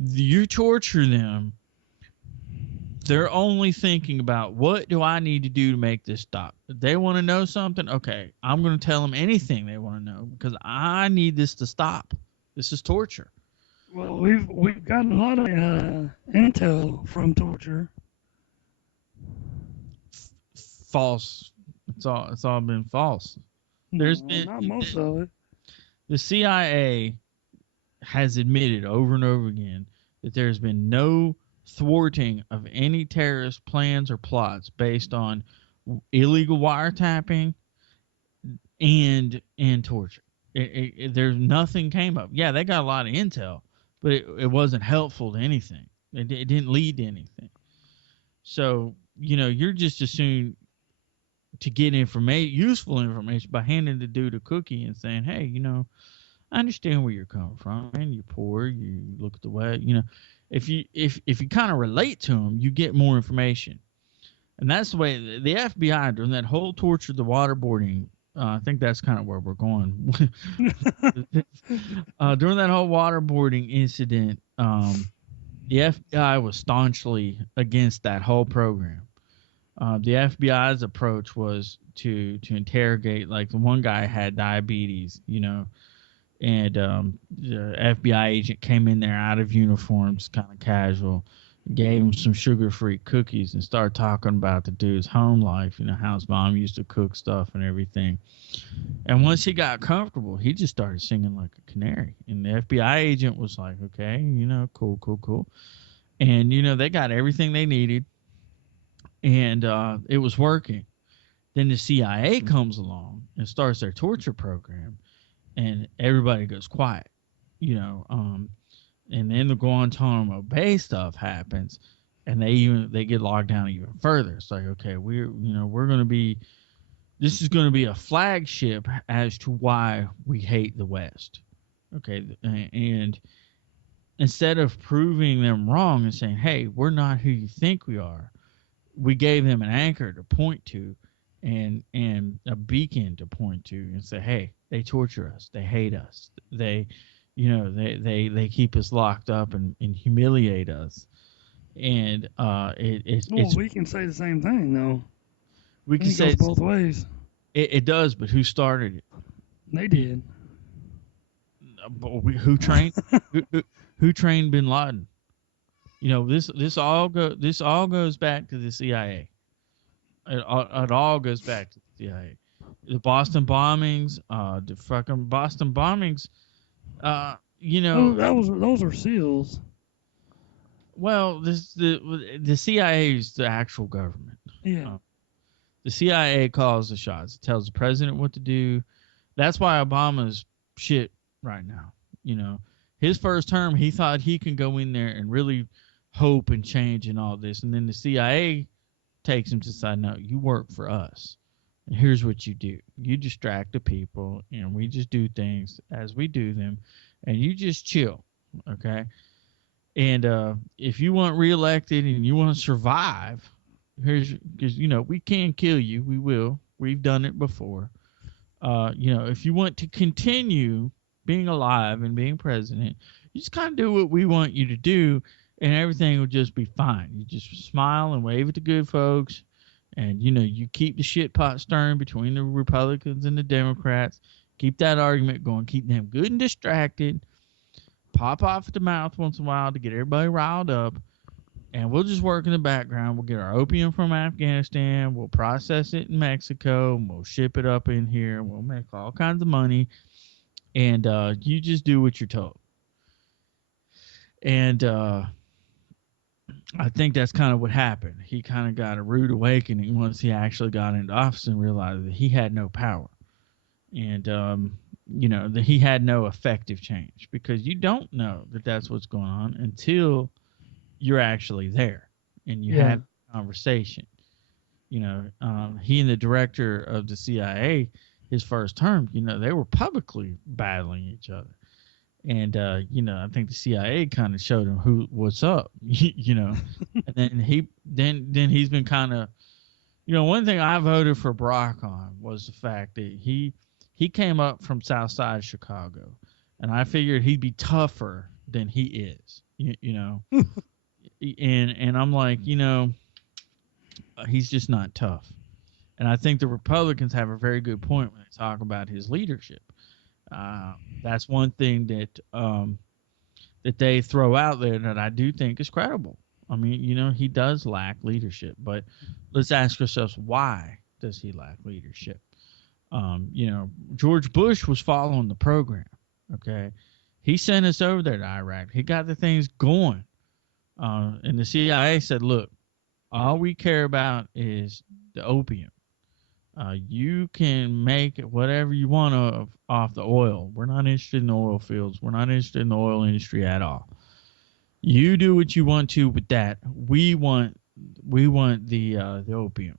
you torture them. They're only thinking about what do I need to do to make this stop? If they want to know something, okay, I'm going to tell them anything they want to know because I need this to stop. This is torture. Well, we've got a lot of intel from torture. False. It's all been false. No, There's been not most of it. the CIA has admitted over and over again that there's been no thwarting of any terrorist plans or plots based on illegal wiretapping and torture. There's nothing came up. Yeah, they got a lot of intel, but it wasn't helpful to anything. It didn't lead to anything. So you're just assumed to get useful information by handing the dude a cookie and saying, hey, I understand where you're coming from, and you're poor. You look at the way, if you kind of relate to them, you get more information, and that's the way the FBI during that whole torture, the waterboarding. I think that's kind of where we're going. During that whole waterboarding incident, the FBI was staunchly against that whole program. The FBI's approach was to interrogate, like the one guy had diabetes, and the FBI agent came in there out of uniform, just kind of casual, gave him some sugar-free cookies and started talking about the dude's home life, how his mom used to cook stuff and everything. And once he got comfortable, he just started singing like a canary. And the FBI agent was like, okay, cool. And, they got everything they needed, and it was working. Then the CIA comes along and starts their torture program, and everybody goes quiet, and then the Guantanamo Bay stuff happens, and they get locked down even further. It's like, okay, this is going to be a flagship as to why we hate the West. Okay, and instead of proving them wrong and saying, hey, we're not who you think we are, we gave them an anchor to point to and a beacon to point to and say, hey, they torture us, they hate us, they keep us locked up and humiliate us. And it's we can say the same thing though. we can It say goes both ways. it does, but who started it? They did. Who trained who trained bin Laden? This all goes back to the CIA. It all goes back to the CIA. The Boston bombings, the fucking Boston bombings. Those are SEALs. Well, the CIA is the actual government. Yeah. The CIA calls the shots. It tells the president what to do. That's why Obama's shit right now. His first term, he thought he can go in there and really hope and change and all this, and then the CIA takes him to the side. No, you work for us, and here's what you do: you distract the people, and we just do things as we do them, and you just chill, okay? And if you want reelected and you want to survive, because we can kill you. We will. We've done it before. If you want to continue being alive and being president, you just kind of do what we want you to do, and everything will just be fine. You just smile and wave at the good folks, and you keep the shit pot stirring between the Republicans and the Democrats. Keep that argument going. Keep them good and distracted. Pop off at the mouth once in a while to get everybody riled up. And we'll just work in the background. We'll get our opium from Afghanistan. We'll process it in Mexico. And we'll ship it up in here. We'll make all kinds of money. And you just do what you're told. And I think that's kind of what happened. He kind of got a rude awakening once he actually got into office and realized that he had no power. And, that he had no effective change. Because you don't know that that's what's going on until you're actually there and you have a conversation. He and the director of the CIA, his first term, they were publicly battling each other. And, I think the CIA kind of showed him what's up, and then he's been kind of, one thing I voted for Barack on was the fact that he came up from South Side Chicago, and I figured he'd be tougher than he is, And I'm like, he's just not tough. And I think the Republicans have a very good point when they talk about his leadership. That's one thing that they throw out there that I do think is credible. I mean, he does lack leadership. But let's ask ourselves, why does he lack leadership? George Bush was following the program, okay? He sent us over there to Iraq. He got the things going. And the CIA said, look, all we care about is the opium. You can make whatever you want off the oil. We're not interested in the oil fields. We're not interested in the oil industry at all. You do what you want to with that. We want the opium,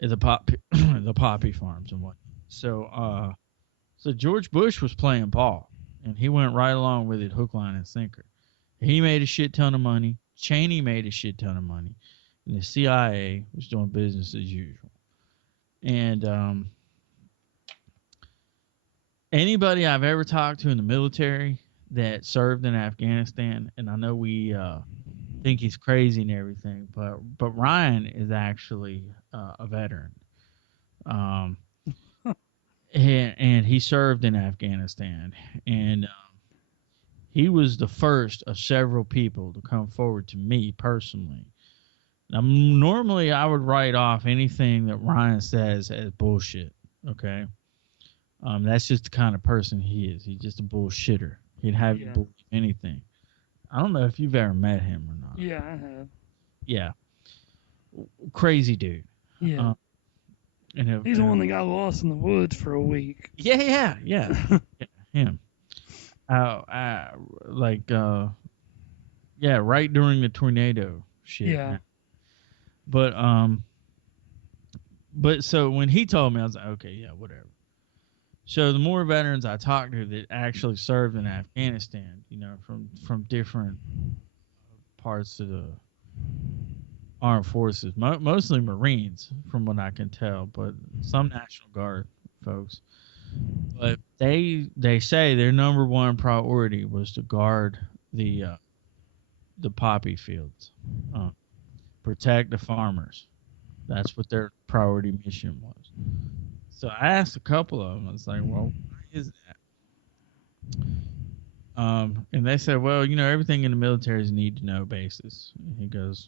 the poppy farms and what. So George Bush was playing ball, and he went right along with it, hook, line, and sinker. He made a shit ton of money. Cheney made a shit ton of money. And the CIA was doing business as usual. And anybody I've ever talked to in the military that served in Afghanistan, and I know we think he's crazy and everything, but Ryan is actually a veteran. And he served in Afghanistan. And he was the first of several people to come forward to me personally. Now, normally I would write off anything that Ryan says as bullshit, okay? That's just the kind of person he is. He's just a bullshitter. He'd have you believe anything. I don't know if you've ever met him or not. Yeah, I have. Yeah. Crazy dude. Yeah. He's the one that got lost in the woods for a week. Yeah. Him. Right during the tornado shit. Yeah. But so when he told me, I was like, okay, yeah, whatever. So the more veterans I talked to that actually served in Afghanistan, from different parts of the armed forces, mostly Marines, from what I can tell, but some National Guard folks. But they say their number one priority was to guard the poppy fields, protect the farmers. That's what their priority mission was. So I asked a couple of them. I was like, well, why is that? And they said, well, everything in the military is a need-to-know basis. And he goes,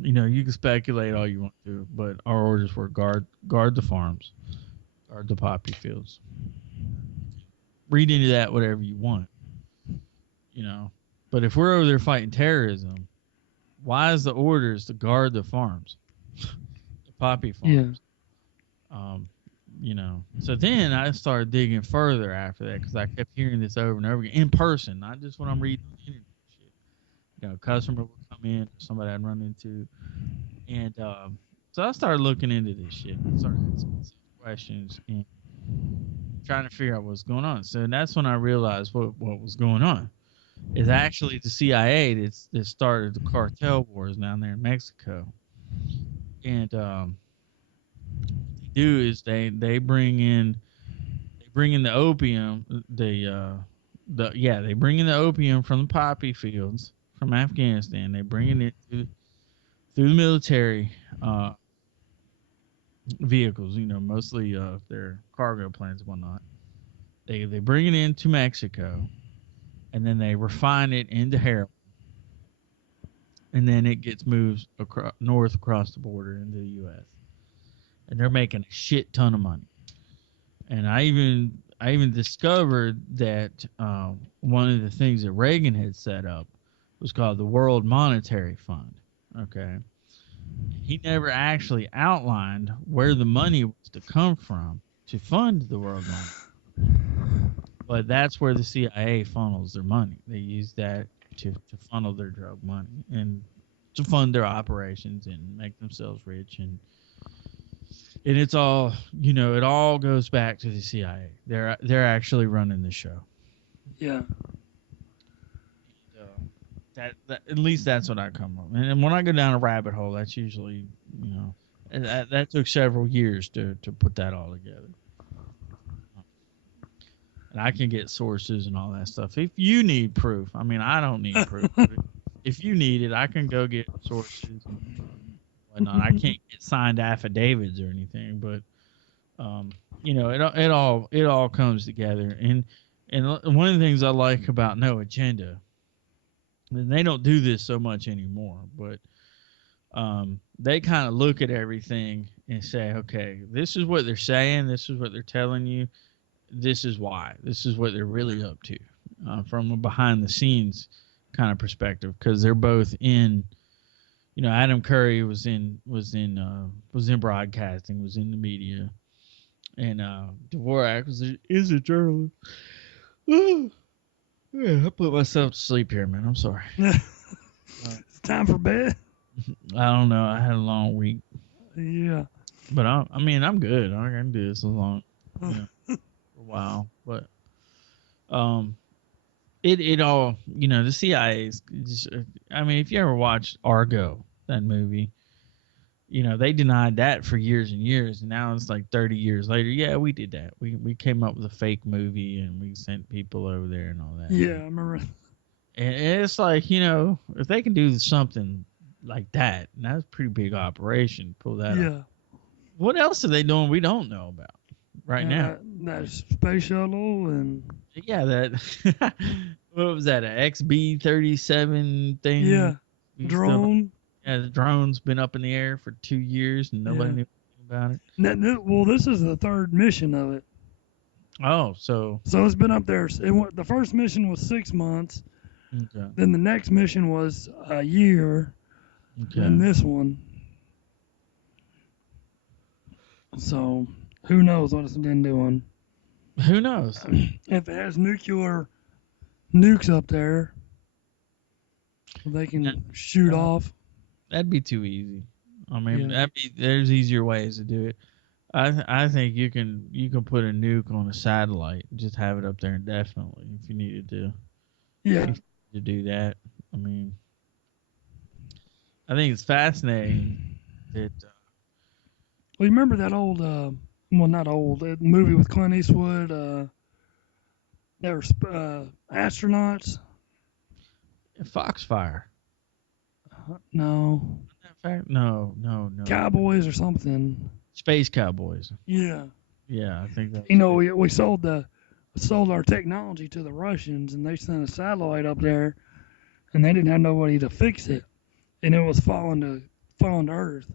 you can speculate all you want to, but our orders were guard the farms, guard the poppy fields. Read into that whatever you want, But if we're over there fighting terrorism, why is the orders to guard the farms, the poppy farms? Yeah. So then I started digging further after that because I kept hearing this over and over again in person, not just when I'm reading on the internet. Shit. Customer would come in, somebody I'd run into, and so I started looking into this shit. I started asking questions and trying to figure out what's going on. So that's when I realized what was going on. is actually the CIA that started the cartel wars down there in Mexico. And what they do is they bring in the opium, they bring in the opium from the poppy fields from Afghanistan. They bring it in through the military vehicles, mostly their cargo planes and whatnot. They bring it into Mexico, and then they refine it into heroin, and then it gets moved north across the border into the U.S. And they're making a shit ton of money. And I even discovered that one of the things that Reagan had set up was called the World Monetary Fund. Okay. He never actually outlined where the money was to come from to fund the World Monetary. But that's where the CIA funnels their money. They use that to funnel their drug money and to fund their operations and make themselves rich. And it's all, it all goes back to the CIA. They're actually running the show. Yeah. That at least that's what I come from. And when I go down a rabbit hole, that's usually, that took several years to put that all together. And I can get sources and all that stuff. If you need proof, I mean, I don't need proof. If you need it, I can go get sources and whatnot. I can't get signed affidavits or anything, but it all comes together. And one of the things I like about No Agenda, and they don't do this so much anymore, but they kind of look at everything and say, okay, this is what they're saying, this is what they're telling you, this is why, this is what they're really up to, from a behind the scenes kind of perspective, because they're both in. Adam Curry was in broadcasting, was in the media, and Dvorak is a journalist. Yeah, I put myself to sleep here, man. I'm sorry. It's time for bed. I don't know. I had a long week. Yeah. But I'm good. I can do this for a while. But it all, the CIA's just, if you ever watched Argo, that movie, they denied that for years and years, and now it's like 30 years later. Yeah, we did that. We came up with a fake movie and we sent people over there and all that. Yeah, I remember. And it's like, if they can do something like that, and that's a pretty big operation, pull that off. What else are they doing we don't know about right now? That space shuttle and that what was that, an XB-37 thing? Yeah, drone. Yeah, the drone's been up in the air for 2 years and nobody knew about it. Well, this is the third mission of it. Oh, so it's been up there. The first mission was 6 months. Okay. Then the next mission was a year. Okay. And this one. So who knows what it's been doing? Who knows? If it has nuclear nukes up there, they can shoot off. That'd be too easy. There's easier ways to do it. I think you can put a nuke on a satellite and just have it up there indefinitely if you needed to. Yeah. To do that, I think it's fascinating that. Well, you remember that old, not old, that movie with Clint Eastwood? They were astronauts. Foxfire. No. No. Cowboys or something. Space Cowboys. Yeah. Yeah, I think that. We sold our technology to the Russians, and they sent a satellite up there, and they didn't have nobody to fix it, and it was falling to Earth.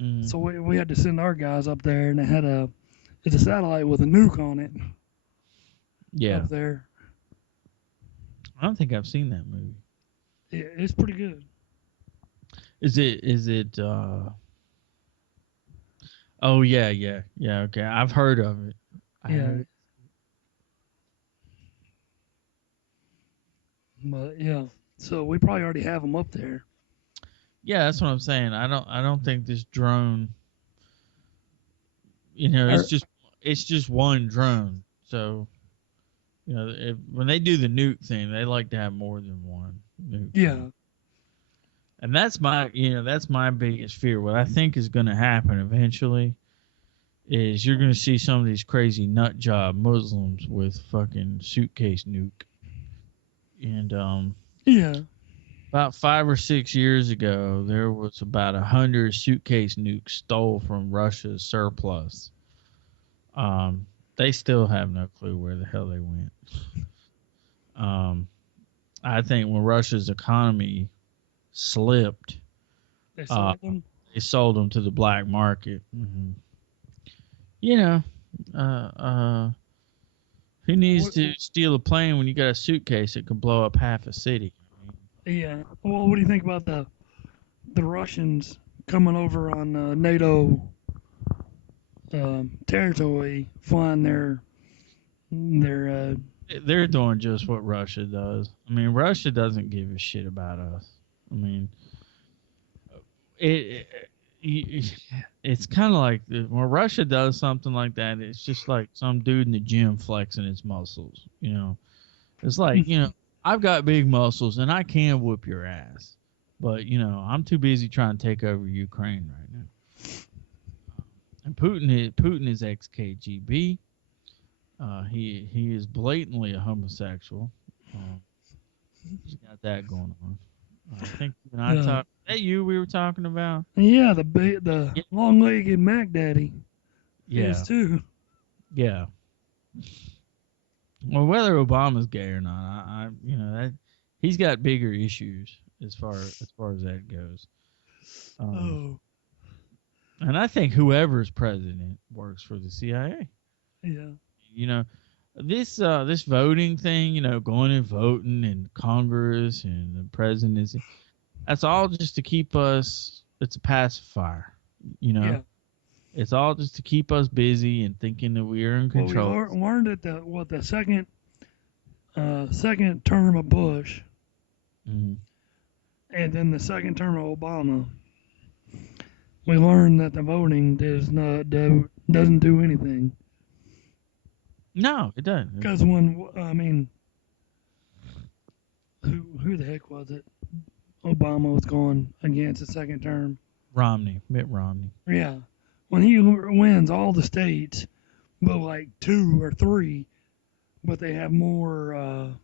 Mm-hmm. So we had to send our guys up there, and it's a satellite with a nuke on it. Yeah. Up there. I don't think I've seen that movie. Yeah, it's pretty good. Is it Oh yeah, okay. I've heard of it. But yeah, so we probably already have them up there. Yeah, that's what I'm saying. I don't think this drone. It's just one drone. So, You know, when they do the nuke thing, they like to have more than one nuke. Yeah. And that's my biggest fear. What I think is going to happen eventually is you're going to see some of these crazy nut job Muslims with fucking suitcase nuke. And Yeah. about 5 or 6 years ago, there was about 100 suitcase nukes stole from Russia's surplus. They still have no clue where the hell they went. I think when Russia's economy slipped, They sold them. they sold them to the black market. You know, who needs to steal a plane when you got a suitcase that can blow up half a city? Yeah. Well, what do you think about the Russians coming over on NATO territory, flying their They're doing just what Russia does. I mean, Russia doesn't give a shit about us. I mean, it's kind of like when Russia does something like that, it's just like some dude in the gym flexing his muscles. You know, it's like, you know, I've got big muscles and I can whoop your ass, but you know, I'm too busy trying to take over Ukraine right now. And Putin is ex-KGB. He is blatantly a homosexual. He's got that going on. I think when I talked, is that you we were talking about? Yeah, the long-legged Mac Daddy. Yeah. Is too. Yeah. Well, whether Obama's gay or not, I you know that he's got bigger issues as far as that goes. And I think whoever's president works for the CIA. Yeah. You know, this voting thing, you know, going and voting in Congress and the presidency, that's all just to keep us. It's a pacifier, you know. Yeah. It's all just to keep us busy and thinking that we are in control. Well, we learned at the second term of Bush, and then the second term of Obama. We learned that the voting doesn't do anything. No, it doesn't. Because who the heck was it? Obama was going against the second term. Mitt Romney. Yeah, when he wins all the states, but like 2 or 3, but they have more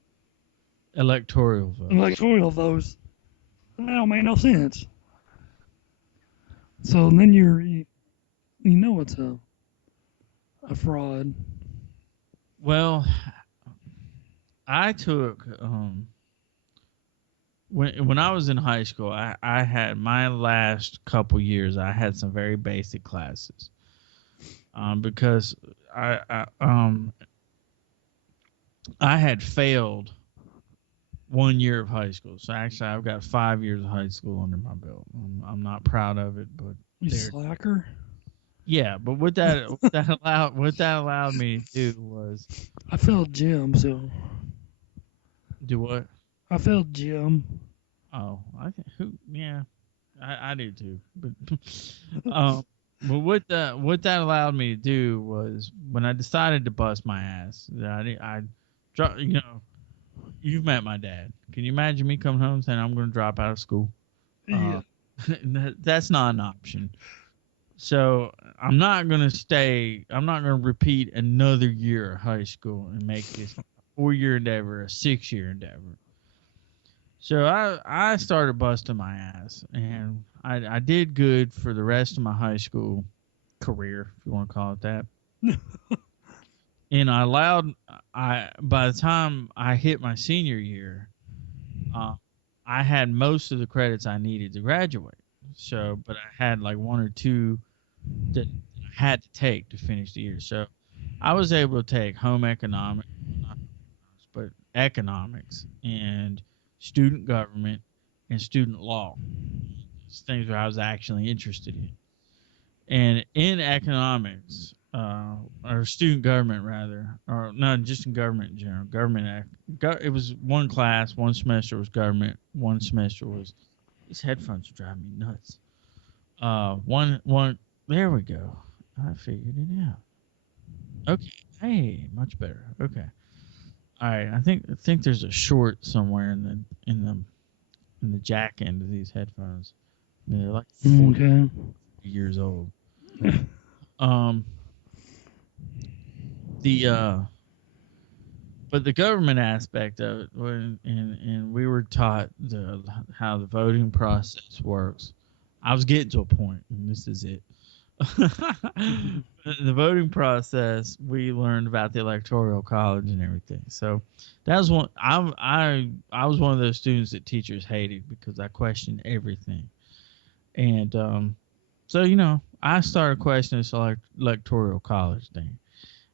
electoral votes. That don't make no sense. So then you know it's a fraud. Well, I took when I was in high school, I had my last couple years. I had some very basic classes because I had failed 1 year of high school. So actually, I've got 5 years of high school under my belt. I'm not proud of it, but you slacker. Yeah, but what that allowed me to do was I failed gym, so do what? I failed gym. Oh, I do too. But but what that allowed me to do was when I decided to bust my ass, I you know, you've met my dad. Can you imagine me coming home saying I'm going to drop out of school? Yeah. That's not an option. So I'm not going to repeat another year of high school and make this a 4-year endeavor, a 6-year endeavor. So I started busting my ass, and I did good for the rest of my high school career, if you want to call it that. And by the time I hit my senior year, I had most of the credits I needed to graduate. So, but I had like 1 or 2 that I had to take to finish the year. So I was able to take home economics, but economics and student government and student law. It's things that I was actually interested in. And in economics, or student government rather, or no, just in government in general, it was one class, one semester was government, one semester was, these headphones are driving me nuts. One, there we go. I figured it out. Okay. Hey, much better. Okay. All right, I think there's a short somewhere in the jack end of these headphones. They're like 40 Okay. years old. Um, the but the government aspect of it, and we were taught how the voting process works. I was getting to a point, and this is it. The voting process, we learned about the electoral college and everything. So that was one. I was one of those students that teachers hated because I questioned everything, and so I started questioning this electoral college thing,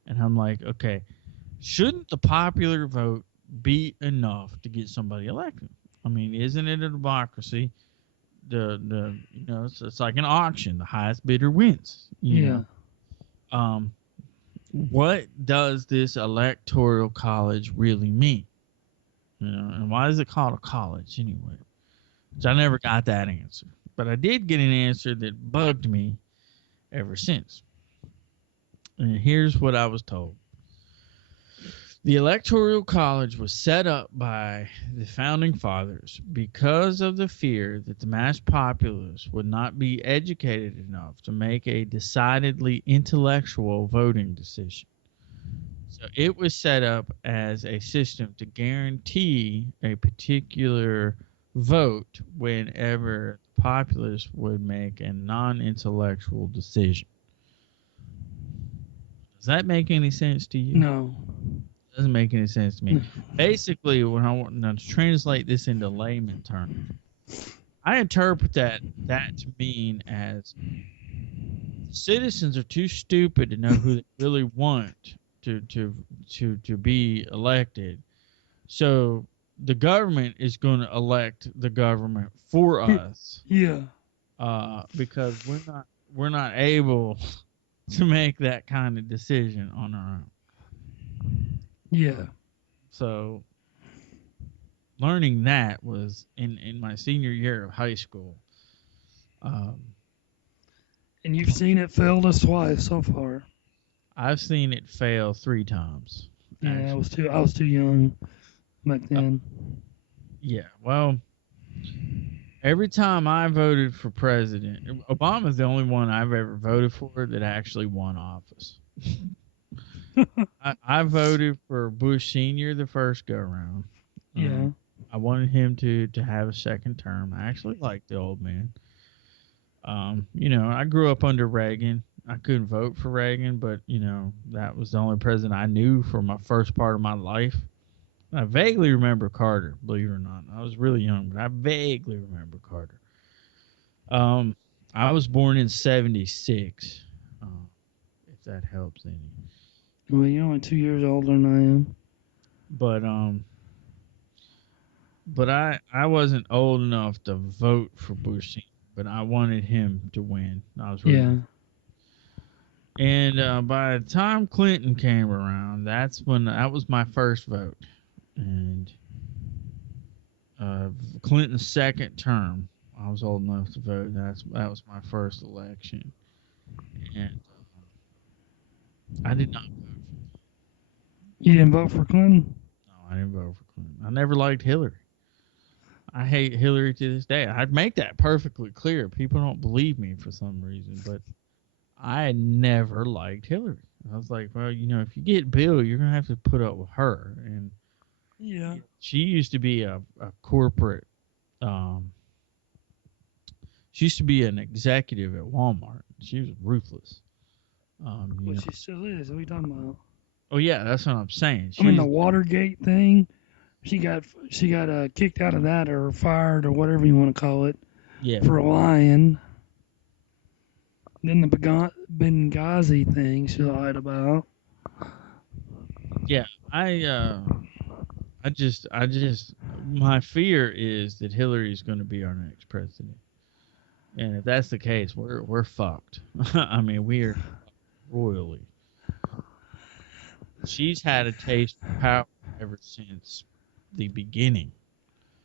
and I'm like, okay, shouldn't the popular vote be enough to get somebody elected? I mean, isn't it a democracy? It's like an auction. The highest bidder wins. You know. What does this electoral college really mean? And why is it called a college anyway? Which I never got that answer, but I did get an answer that bugged me ever since. And here's what I was told. The Electoral College was set up by the Founding Fathers because of the fear that the mass populace would not be educated enough to make a decidedly intellectual voting decision. So it was set up as a system to guarantee a particular vote whenever the populace would make a non-intellectual decision. Does that make any sense to you? No. Doesn't make any sense to me. Basically, when I want to translate this into layman terms, I interpret that to mean as citizens are too stupid to know who they really want to be elected. So the government is going to elect the government for us. Yeah. Because we're not able to make that kind of decision on our own. Yeah. So learning that was in my senior year of high school. And you've seen it failed us twice so far. I've seen it fail 3 times. Yeah, I was too young back then. Yeah, well, every time I voted for president, Obama's the only one I've ever voted for that actually won office. I voted for Bush Sr. the first go around. Yeah. I wanted him to have a second term. I actually liked the old man. I grew up under Reagan. I couldn't vote for Reagan, but that was the only president I knew for my first part of my life. I vaguely remember Carter, believe it or not. I was really young, but I vaguely remember Carter. I was born in 1976, if that helps any. Well, you're only 2 years older than I am. But I wasn't old enough to vote for Bush Sr., but I wanted him to win. I was really And by the time Clinton came around, that was my first vote. And Clinton's second term, I was old enough to vote. That was my first election. And I did not vote for Clinton. You didn't vote for Clinton? No, I didn't vote for Clinton. I never liked Hillary. I hate Hillary to this day. I'd make that perfectly clear. People don't believe me for some reason, but I never liked Hillary. I was like, well, if you get Bill, you're going to have to put up with her. And yeah, she used to be a corporate, she used to be an executive at Walmart. She was ruthless. Well, she still is. What are you talking about? Oh, yeah, that's what I'm saying. The Watergate thing, she got kicked out of that or fired or whatever you want to call it for lying. Then the Benghazi thing she lied about. Yeah, my fear is that Hillary's going to be our next president. And if that's the case, we're fucked. I mean, we're royally. She's had a taste of power ever since the beginning.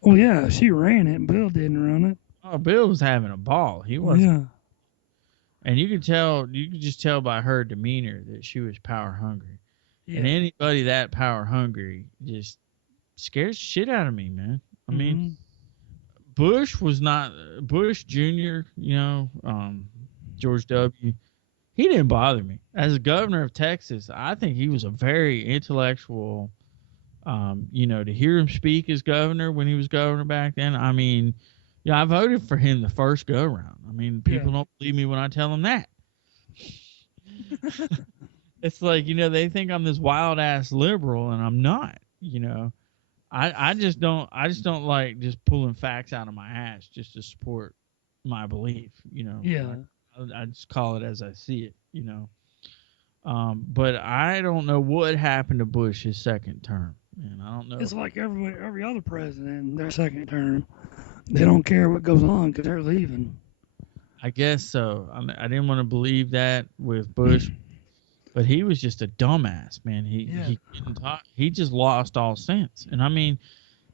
Oh, yeah, she ran it. Bill didn't run it. Oh, Bill was having a ball. He was. Yeah. And you could just tell by her demeanor that she was power hungry. And anybody that power hungry just scares the shit out of me, man. I mean, Bush was not Bush Jr., George W. He didn't bother me. As a governor of Texas, I think he was a very intellectual, to hear him speak as governor when he was governor back then. I mean, I voted for him the first go around. I mean, people don't believe me when I tell them that. It's like, they think I'm this wild ass liberal, and I'm not. I just don't like just pulling facts out of my ass just to support my belief. Yeah. I just call it as I see it. But I don't know what happened to Bush his second term, and I don't know. It's like every other president in their second term. They don't care what goes on because they're leaving. I guess so. I didn't want to believe that with Bush, but he was just a dumbass, man. He couldn't talk. He just lost all sense. And I mean,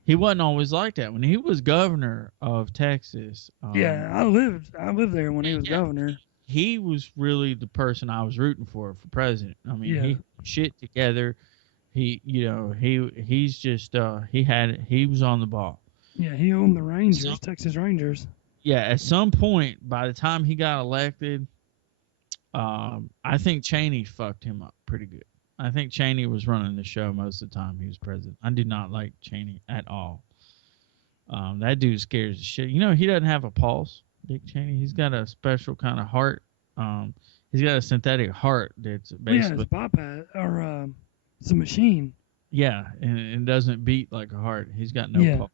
he wasn't always like that. When he was governor of Texas. I lived there when he was governor. He was really the person I was rooting for president. I mean, he shit together. He was on the ball. Yeah, he owned the Rangers, Texas Rangers. Yeah, at some point, by the time he got elected, I think Cheney fucked him up pretty good. I think Cheney was running the show most of the time he was president. I did not like Cheney at all. That dude scares the shit. He doesn't have a pulse, Dick Cheney. He's got a special kind of heart. He's got a synthetic heart that's basically... it's bypass, or it's a machine. Yeah, and it doesn't beat like a heart. He's got no pulse.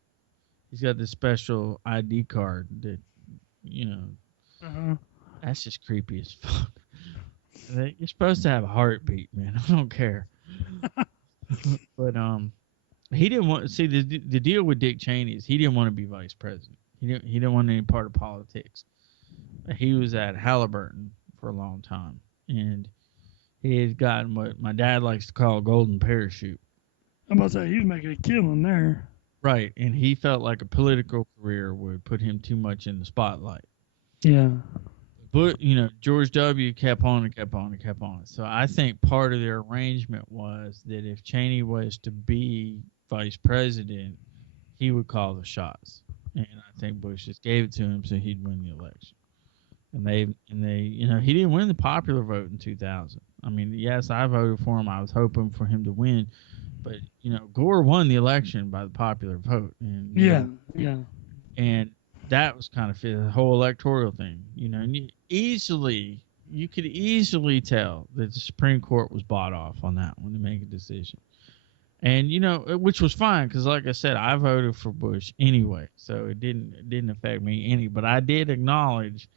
He's got this special ID card that, that's just creepy as fuck. You're supposed to have a heartbeat, man. I don't care. But he didn't want. See, the deal with Dick Cheney is he didn't want to be vice president. He didn't want any part of politics. He was at Halliburton for a long time, and he had gotten what my dad likes to call a golden parachute. I'm about to say he was making a killing there. Right, and he felt like a political career would put him too much in the spotlight. Yeah. But, George W. kept on and kept on and kept on. So I think part of their arrangement was that if Cheney was to be vice president, he would call the shots. And I think Bush just gave it to him so he'd win the election. And they, he didn't win the popular vote in 2000. I mean, yes, I voted for him. I was hoping for him to win. But, Gore won the election by the popular vote. And, yeah. And that was kind of the whole electoral thing, and you could easily tell that the Supreme Court was bought off on that one to make a decision. And, which was fine because, like I said, I voted for Bush anyway, so it didn't affect me any. But I did acknowledge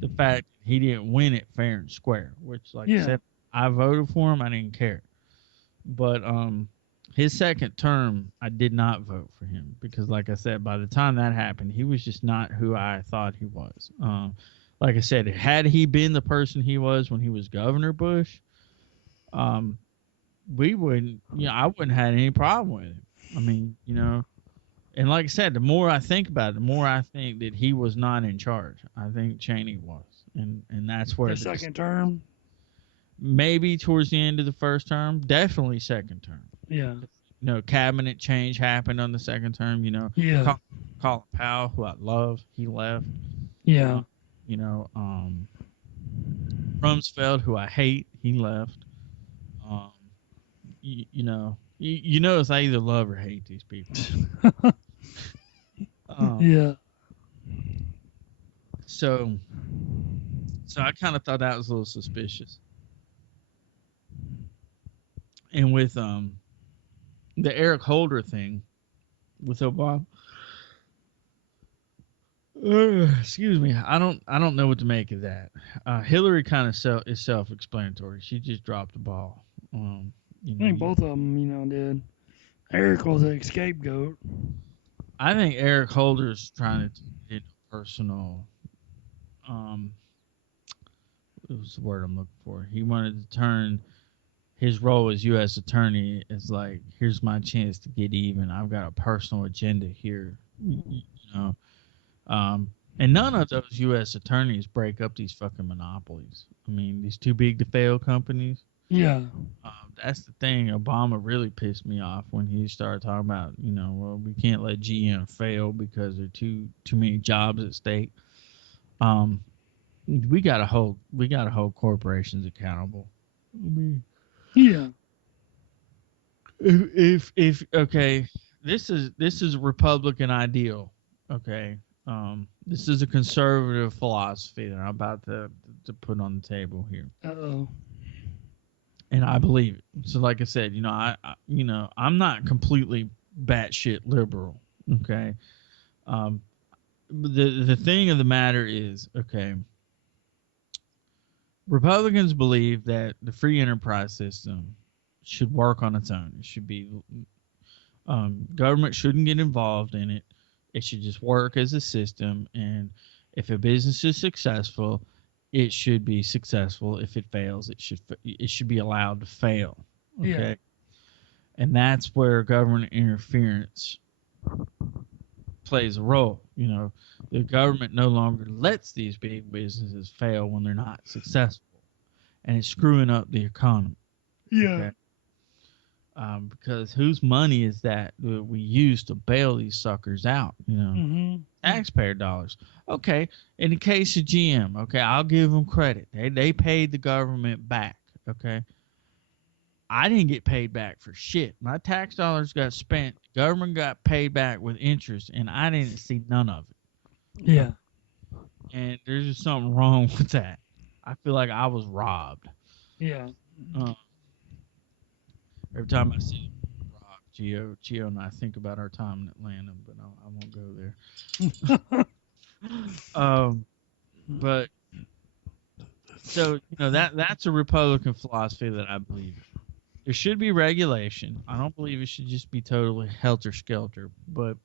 the fact that he didn't win it fair and square, which, like I said, I voted for him. I didn't care. But his second term, I did not vote for him because, like I said, by the time that happened, he was just not who I thought he was. Like I said, had he been the person he was when he was Governor Bush, we wouldn't, I wouldn't have had any problem with him. I mean, and like I said, the more I think about it, the more I think that he was not in charge. I think Cheney was, and that's where the second term. Maybe towards the end of the first term, definitely second term. Yeah. Cabinet change happened on the second term. Yeah. Colin Powell, who I love, he left. Yeah. Rumsfeld, who I hate, he left. You notice I either love or hate these people. Yeah. So I kind of thought that was a little suspicious. And with the Eric Holder thing with Obama, excuse me, I don't know what to make of that. Hillary kind of is self-explanatory. She just dropped the ball. I think both of them, did. Eric was a scapegoat. I think Eric Holder's trying to get personal. What was the word I'm looking for? He wanted to turn his role as U.S. attorney as like, here's my chance to get even. I've got a personal agenda here, and none of those U.S. attorneys break up these fucking monopolies. I mean, these too big to fail companies. Yeah. That's the thing. Obama really pissed me off when he started talking about, well, we can't let GM fail because there are too many jobs at stake. We gotta hold corporations accountable. I mean, Yeah. if okay, this is a Republican ideal. Okay, this is a conservative philosophy that I'm about to put on the table here, Uh-oh. and I believe it. So, like I said, I'm not completely batshit liberal. Okay, the thing of the matter is, okay, Republicans believe that the free enterprise system should work on its own. It should be government shouldn't get involved in it. It should just work as a system. And if a business is successful, it should be successful. If it fails, it should be allowed to fail. Okay, Yeah. and that's where government interference plays a role. The government no longer lets these big businesses fail when they're not successful, and it's screwing up the economy. Yeah. Okay? Because whose money is that we use to bail these suckers out? Mm-hmm. Taxpayer dollars. Okay, in the case of GM, okay, I'll give them credit. They paid the government back. Okay, I didn't get paid back for shit. My tax dollars got spent. The government got paid back with interest, and I didn't see none of it. Yeah. And there's just something wrong with that. I feel like I was robbed. Yeah. Every time I see Rob, Gio and I think about our time in Atlanta, but I won't go there. But so that's a Republican philosophy that I believe in. There should be regulation. I don't believe it should just be totally helter skelter. But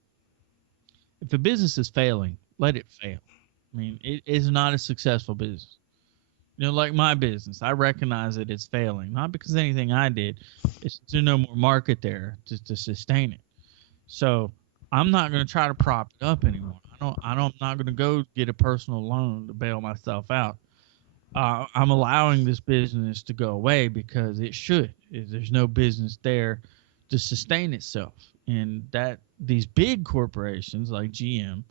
if a business is failing, let it fail. I mean, it is not a successful business. Like my business, I recognize that it's failing, not because of anything I did. It's there's no more market there to sustain it. So I'm not going to try to prop it up anymore. I'm not going to go get a personal loan to bail myself out. I'm allowing this business to go away because it should. There's no business there to sustain itself, and that these big corporations like GM,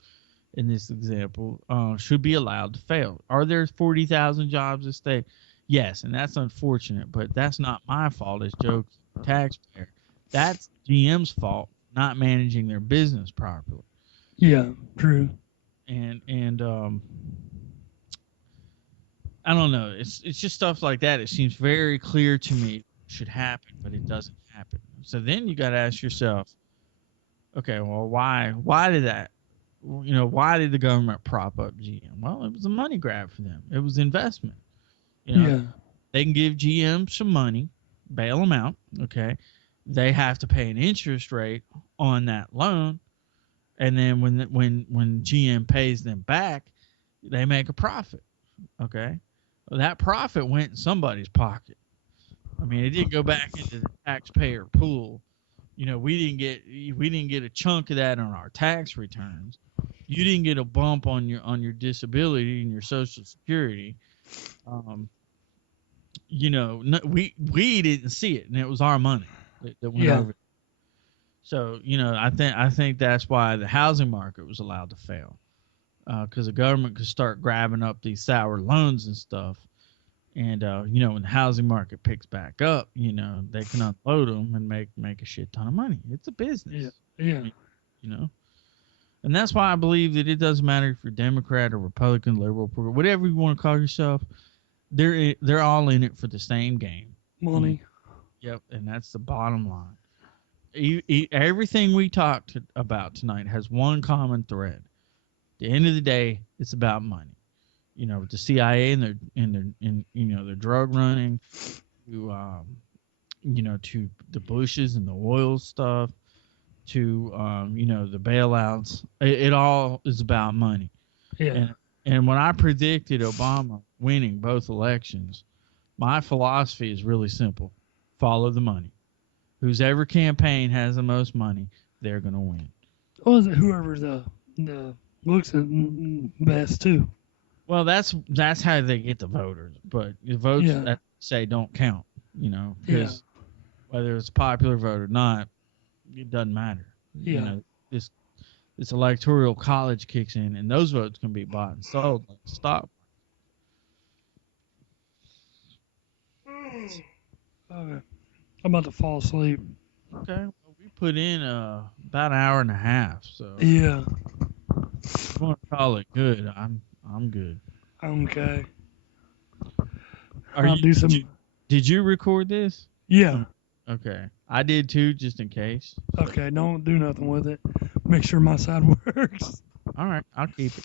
in this example, should be allowed to fail. Are there 40,000 jobs at stake? Yes, and that's unfortunate, but that's not my fault as Joe, taxpayer. That's GM's fault not managing their business properly. Yeah, true. And I don't know. It's just stuff like that. It seems very clear to me should happen, but it doesn't happen. So then you got to ask yourself, okay, well, why did that? Why did the government prop up GM? Well, it was a money grab for them. It was investment. Yeah. They can give GM some money, bail them out. Okay, they have to pay an interest rate on that loan, and then when GM pays them back, they make a profit. Okay, well, that profit went in somebody's pocket. I mean, it didn't go back into the taxpayer pool. We didn't get a chunk of that on our tax returns. You didn't get a bump on your disability and your Social Security. We didn't see it, and it was our money that went over. So I think that's why the housing market was allowed to fail, because the government could start grabbing up these sour loans and stuff. And when the housing market picks back up, they can unload them and make a shit ton of money. It's a business. Yeah. And that's why I believe that it doesn't matter if you're Democrat or Republican, liberal, whatever you want to call yourself. They're all in it for the same game. Money. Yep, and that's the bottom line. Everything we talked about tonight has one common thread. At the end of the day, it's about money. With the CIA and their drug running, to the Bushes and the oil stuff, to the bailouts. It all is about money. Yeah. And when I predicted Obama winning both elections, my philosophy is really simple: follow the money. Whoever campaign has the most money, they're gonna win. Or is it whoever the looks at best too? Well, that's how they get the voters, but the votes that say don't count. because whether it's popular vote or not, it doesn't matter. Yeah. This electoral college kicks in, and those votes can be bought and sold like stock. Okay. I'm about to fall asleep. Okay, well, we put in about an hour and a half, so Yeah. if you want to call it good, I'm good. Okay. Are I'll you, do some. did you record this? Yeah. Okay, I did too, just in case. Okay. Don't do nothing with it. Make sure my side works. All right, I'll keep it.